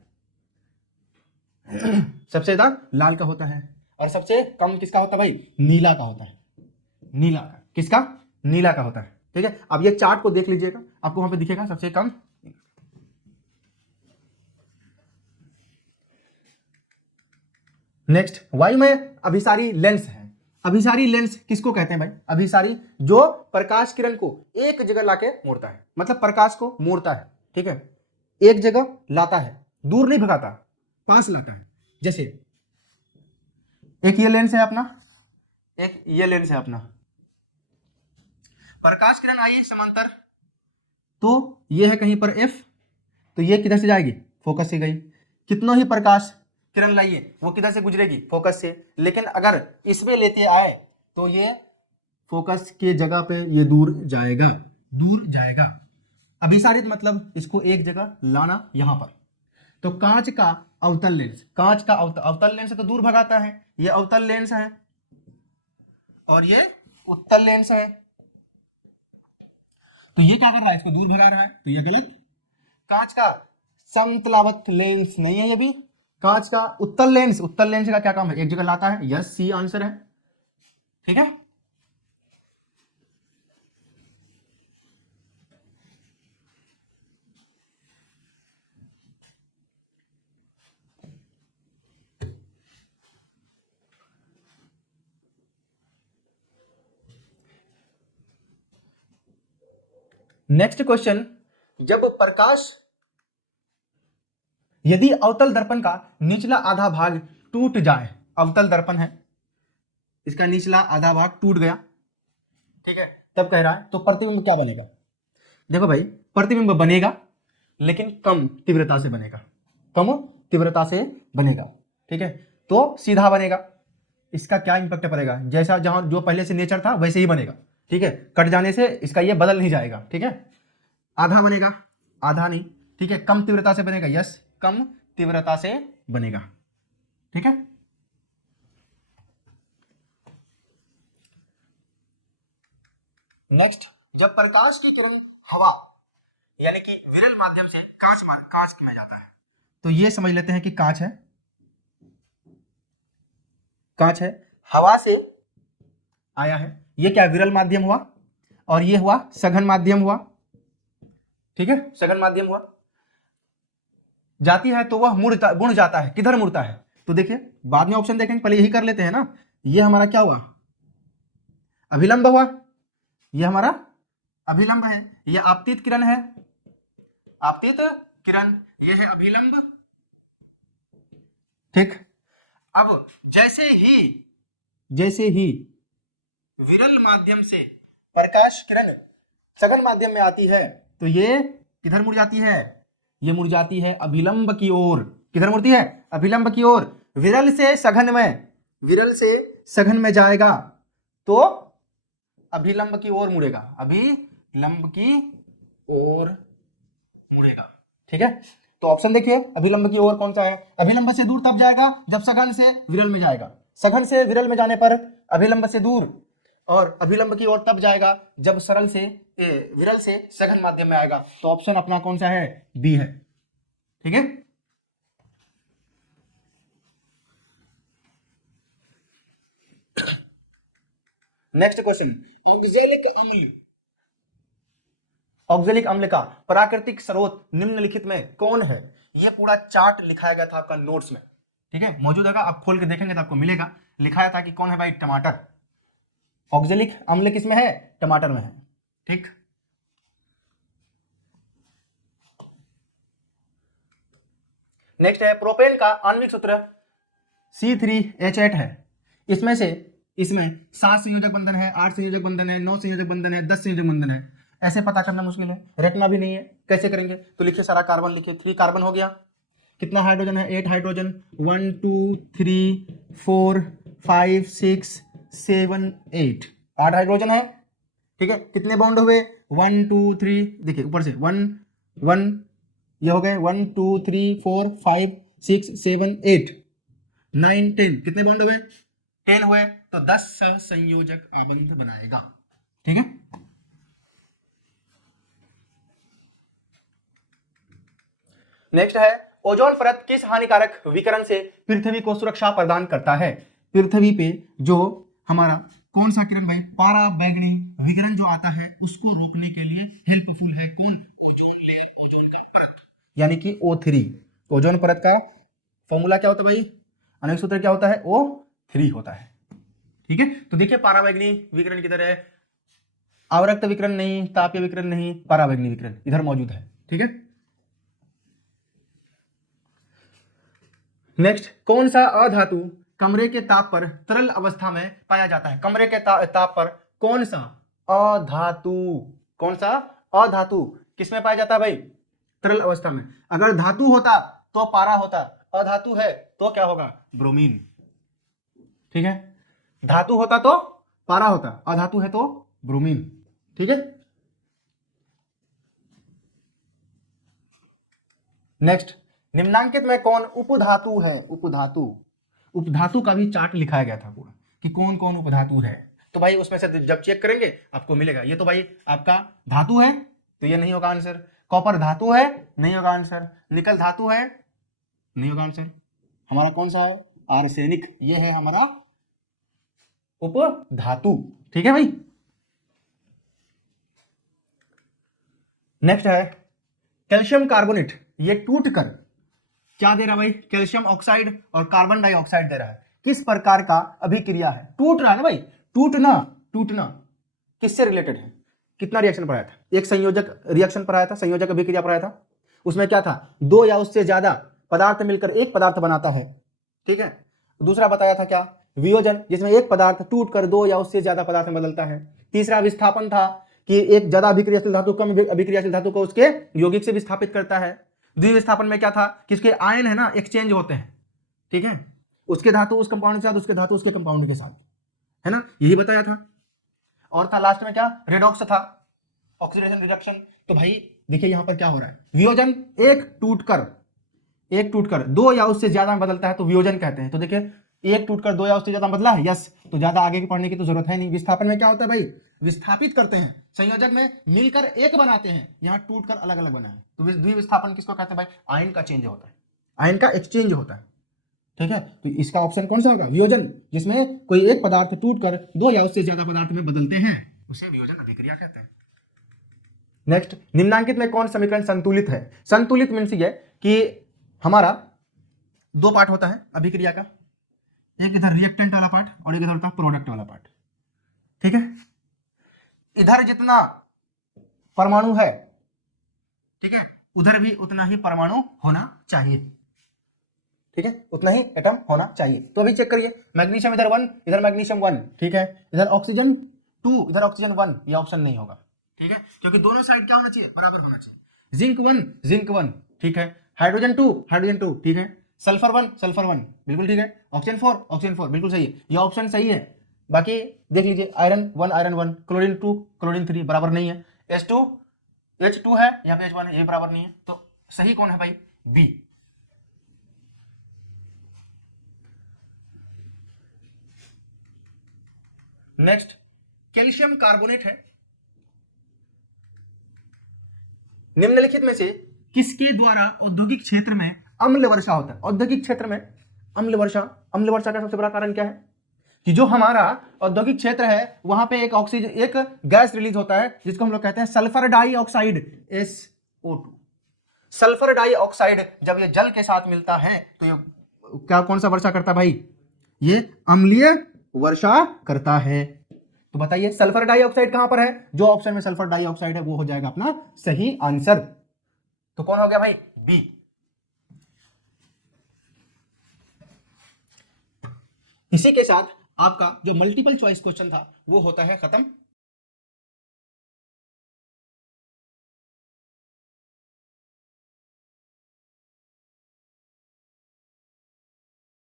सबसे ज्यादा लाल का होता है, और सबसे कम किसका होता है भाई, नीला का होता है। नीला का, किसका, नीला का होता है। ठीक है, अब ये चार्ट को देख लीजिएगा, आपको वहां पे दिखेगा सबसे कम। नेक्स्ट, वायु में अभिसारी लेंस है। अभिसारी लेंस किसको कहते हैं भाई, अभिसारी जो प्रकाश किरण को एक जगह लाके मोड़ता है, मतलब प्रकाश को मोड़ता है। ठीक है, एक जगह लाता है, दूर नहीं भगाता, पास लाता है। जैसे एक ये लेंस है अपना, एक ये लेंस है अपना, प्रकाश किरण आई समांतर, तो ये है कहीं पर F, तो ये किधर से जाएगी, फोकस से गई। कितना ही प्रकाश किरण लाइए वो किधर से गुजरेगी, फोकस से। लेकिन अगर इसमें लेते आए तो ये फोकस के जगह पे ये दूर जाएगा, दूर जाएगा। अभिसारित मतलब इसको एक जगह लाना यहां पर। तो कांच का अवतल लेंस, कांच का अवतल लेंस तो दूर भगाता है, ये अवतल लेंस है, और ये उत्तल लेंस है। तो ये क्या कर रहा है, इसको दूर भगा रहा है, तो ये गलत। कांच का समतलावत लेंस नहीं है ये भी, कांच का उत्तल लेंस, उत्तल लेंस का क्या काम है, एक जगह लाता है, यस सी आंसर है। ठीक है, नेक्स्ट क्वेश्चन, जब प्रकाश, यदि अवतल दर्पण का निचला आधा भाग टूट जाए, अवतल दर्पण है, इसका निचला आधा भाग टूट गया, ठीक है, तब कह रहा है तो प्रतिबिंब क्या बनेगा। देखो भाई प्रतिबिंब बनेगा लेकिन कम तीव्रता से बनेगा, कम तीव्रता से बनेगा। ठीक है, तो सीधा बनेगा, इसका क्या इंपैक्ट पड़ेगा, जैसा जहां जो पहले से नेचर था वैसे ही बनेगा। ठीक है, कट जाने से इसका ये बदल नहीं जाएगा। ठीक है, आधा बनेगा, आधा नहीं। ठीक है, कम तीव्रता से बनेगा, यस कम तीव्रता से बनेगा। ठीक है, नेक्स्ट, जब प्रकाश की किरण हवा यानी कि विरल माध्यम से कांच में जाता है, तो ये समझ लेते हैं कि कांच है, कांच है, हवा से आया है। ये क्या विरल माध्यम हुआ और ये हुआ सघन माध्यम हुआ, ठीक है, सघन माध्यम हुआ। जाती है तो वह मुड़ जाता है, किधर मुड़ता है? तो देखिए बाद में ऑप्शन देखेंगे, पहले यही कर लेते हैं ना। ये हमारा क्या हुआ? अभिलंब हुआ, ये हमारा अभिलंब है। ये आपतित किरण है, आपतित किरण, ये है अभिलंब, ठीक। अब जैसे ही विरल माध्यम से प्रकाश किरण सघन माध्यम में आती है तो ये किधर मुड़ जाती है? ये मुड़ जाती है अभिलंब की ओर। किधर मुड़ती है? अभिलंब की ओर। विरल से सघन में जाएगा तो अभिलंब की ओर मुड़ेगा, अभिलंब की ओर मुड़ेगा, ठीक है। तो ऑप्शन देखिए, अभिलंब की ओर कौन सा है? अभिलंब से दूर तब जाएगा जब सघन से विरल में जाएगा। सघन से विरल में जाने पर अभिलंब से दूर, और अभिलंब की ओर तब जाएगा जब विरल से सघन माध्यम में आएगा। तो ऑप्शन अपना कौन सा है? बी है, ठीक है। नेक्स्ट क्वेश्चन, ऑक्जेलिक अम्ल का प्राकृतिक स्रोत निम्नलिखित में कौन है? ये पूरा चार्ट लिखाया गया था आपका नोट्स में, ठीक है, मौजूद है। आप खोल के देखेंगे तो आपको मिलेगा, लिखाया था कि कौन है भाई? टमाटर। ऑक्जेलिक अम्ल किसमें है? टमाटर में है, ठीक। नेक्स्ट है, प्रोपेन का आणविक सूत्र C3H8 है। इसमें 7 संयोजक बंधन है, 8 संयोजक बंधन है, 9 संयोजक बंधन है, 10 संयोजक बंधन है। ऐसे पता करना मुश्किल है, रटना भी नहीं है, कैसे करेंगे? तो लिखिए सारा कार्बन लिखिए। 3 कार्बन हो गया, कितना हाइड्रोजन है? 8 हाइड्रोजन, 1 2 3 4 5 6 7 8, 8 हाइड्रोजन है, ठीक है। कितने बॉन्ड हुए? 1 2 3, देखिए ऊपर से 1 1, ये हो गए 1 2 3 4 5 6 7 8 9 10, कितने बॉन्ड हुए? 10 हुए। तो 10 संयोजक आबंध बनाएगा, ठीक है। नेक्स्ट है, ओजोन परत किस हानिकारक विकिरण से पृथ्वी को सुरक्षा प्रदान करता है? पृथ्वी पे जो हमारा कौन सा किरण भाई? पराबैंगनी विकिरण जो आता है उसको रोकने के लिए हेल्पफुल है कौन? ओजोन लेयर, ओजोन का परत, यानी कि O3। ओजोन परत का फॉर्मूला क्या होता है भाई? आणविक सूत्र क्या होता है? O3 होता है, ठीक है। तो देखिए पराबैंगनी विकिरण किधर है? आवर्त विकिरण नहीं, तापीय विकिरण नहीं, पराबैंगनी विकिरण इधर मौजूद है, ठीक है। नेक्स्ट, कौन सा अधातु कमरे के ताप पर तरल अवस्था में पाया जाता है? कमरे के ताप पर कौन सा अधातु किसमें पाया जाता है भाई? तरल अवस्था में। अगर धातु होता तो पारा होता, अधातु है तो क्या होगा? ब्रोमीन, ठीक है। धातु होता तो पारा होता, अधातु है तो ब्रोमीन, ठीक है। नेक्स्ट, निम्नांकित में कौन उपधातु है? उपधातु का भी चार्ट लिखाया गया था पूरा कि कौन कौन उपधातु है। तो भाई उसमें से जब चेक करेंगे आपको मिलेगा। ये तो भाई आपका धातु है तो ये नहीं होगा आंसर। कॉपर धातु है, नहीं होगा आंसर। निकल धातु है, नहीं होगा आंसर। हमारा कौन सा है? आर्सेनिक, ये है हमारा उपधातु, ठीक है भाई। नेक्स्ट है, कैल्शियम कार्बोनेट ये टूट कर क्या दे रहा है भाई? कैल्शियम ऑक्साइड और कार्बन डाइऑक्साइड दे रहा है। किस प्रकार का अभिक्रिया है? टूट रहा है ना भाई, टूटना किससे रिलेटेड है? कितना रिएक्शन पढ़ाया था? एक संयोजक रिएक्शन पढ़ाया था, संयोजक अभिक्रिया पढ़ाया था। उसमें क्या था? 2 या उससे ज्यादा पदार्थ मिलकर एक पदार्थ बनाता है, ठीक है। दूसरा बताया था क्या? वियोजन, जिसमें एक पदार्थ टूटकर 2 या उससे ज्यादा पदार्थ में बदलता है। तीसरा विस्थापन था कि एक ज्यादा अभिक्रियाशील धातु कम अभिक्रियाशील धातु को उसके यौगिक से विस्थापित करता है। द्विविस्थापन में क्या था? कि उसके आयन है ना एक्सचेंज होते हैं, ठीक है। उसके धातु उस कंपाउंड के साथ, उसके धातु उसके कंपाउंड के साथ, है ना, यही बताया था। और था लास्ट में क्या? रेडॉक्स था, ऑक्सीडेशन रिडक्शन। तो भाई देखिए यहां पर क्या हो रहा है? वियोजन, एक टूटकर 2 या उससे ज्यादा में बदलता है तो वियोजन कहते हैं। तो देखिए एक टूटकर 2 या उससे ज्यादा बदला है, यस, तो ज्यादा आगे की पढ़ने की तो जरूरत है नहीं। विस्थापन में क्या होता है भाई? विस्थापित करते हैं, संयोजक में मिलकर एक बनाते हैं, यहां टूटकर अलग अलग बना है। तो द्विविस्थापन किसको कहते हैं भाई? आयन का चेंज होता है, आयन का एक्सचेंज होता है, ठीक है, तो इसका ऑप्शन कौन सा होगा? वियोजन, जिसमें कोई एक पदार्थ टूटकर दो या उससे ज्यादा पदार्थ में बदलते हैं उसे वियोजन अभिक्रिया कहते हैं। नेक्स्ट, निम्नांकित में कौन समीकरण संतुलित है? संतुलित मीन्स ये कि हमारा दो पार्ट होता है अभिक्रिया का, एक इधर रिएक्टेंट वाला पार्ट और एक इधर होता है प्रोडक्ट वाला पार्ट। ठीक है, इधर जितना परमाणु है, ठीक है, उधर भी उतना ही परमाणु होना चाहिए। ठीक है, उतना ही एटम होना चाहिए। तो अभी चेक करिए, मैग्नीशियम इधर 1, इधर मैग्नीशियम 1, ठीक है, इधर ऑक्सीजन 2, इधर ऑक्सीजन 1, ये ऑप्शन नहीं होगा। ठीक है, क्योंकि दोनों साइड क्या होना चाहिए? बराबर होना चाहिए। जिंक 1, जिंक 1, ठीक है, हाइड्रोजन 2, हाइड्रोजन 2, ठीक है, सल्फर 1, सल्फर 1, बिल्कुल ठीक है, ऑक्सीजन 4, ऑक्सीजन 4, बिल्कुल सही है, ये ऑप्शन सही है। बाकी देख लीजिए, आयरन 1, आयरन 1, क्लोरीन 2, क्लोरीन 3 बराबर नहीं है, H2 H2 है, यहाँ पे H1 है, ये बराबर नहीं है। तो सही कौन है भाई? बी। नेक्स्ट, कैल्शियम कार्बोनेट है, निम्नलिखित में से किसके द्वारा औद्योगिक क्षेत्र में अम्ल वर्षा होता है? औद्योगिक क्षेत्र में अम्ल वर्षा, अम्ल वर्षा का सबसे बड़ा कारण क्या है? कि जो हमारा औद्योगिक क्षेत्र है वहां पे एक ऑक्सीजन, एक गैस रिलीज होता है जिसको हम लोग कहते हैं sulphur dioxide, SO2। Sulphur dioxide जब ये जल के साथ मिलता है तो ये क्या, कौन सा वर्षा करता है भाई? ये अम्लीय वर्षा करता है। तो बताइए सल्फर डाइऑक्साइड कहां पर है? जो ऑप्शन में सल्फर डाइऑक्साइड है वो हो जाएगा अपना सही आंसर। तो कौन हो गया भाई? बी। इसी के साथ आपका जो मल्टीपल चॉइस क्वेश्चन था वो होता है खत्म।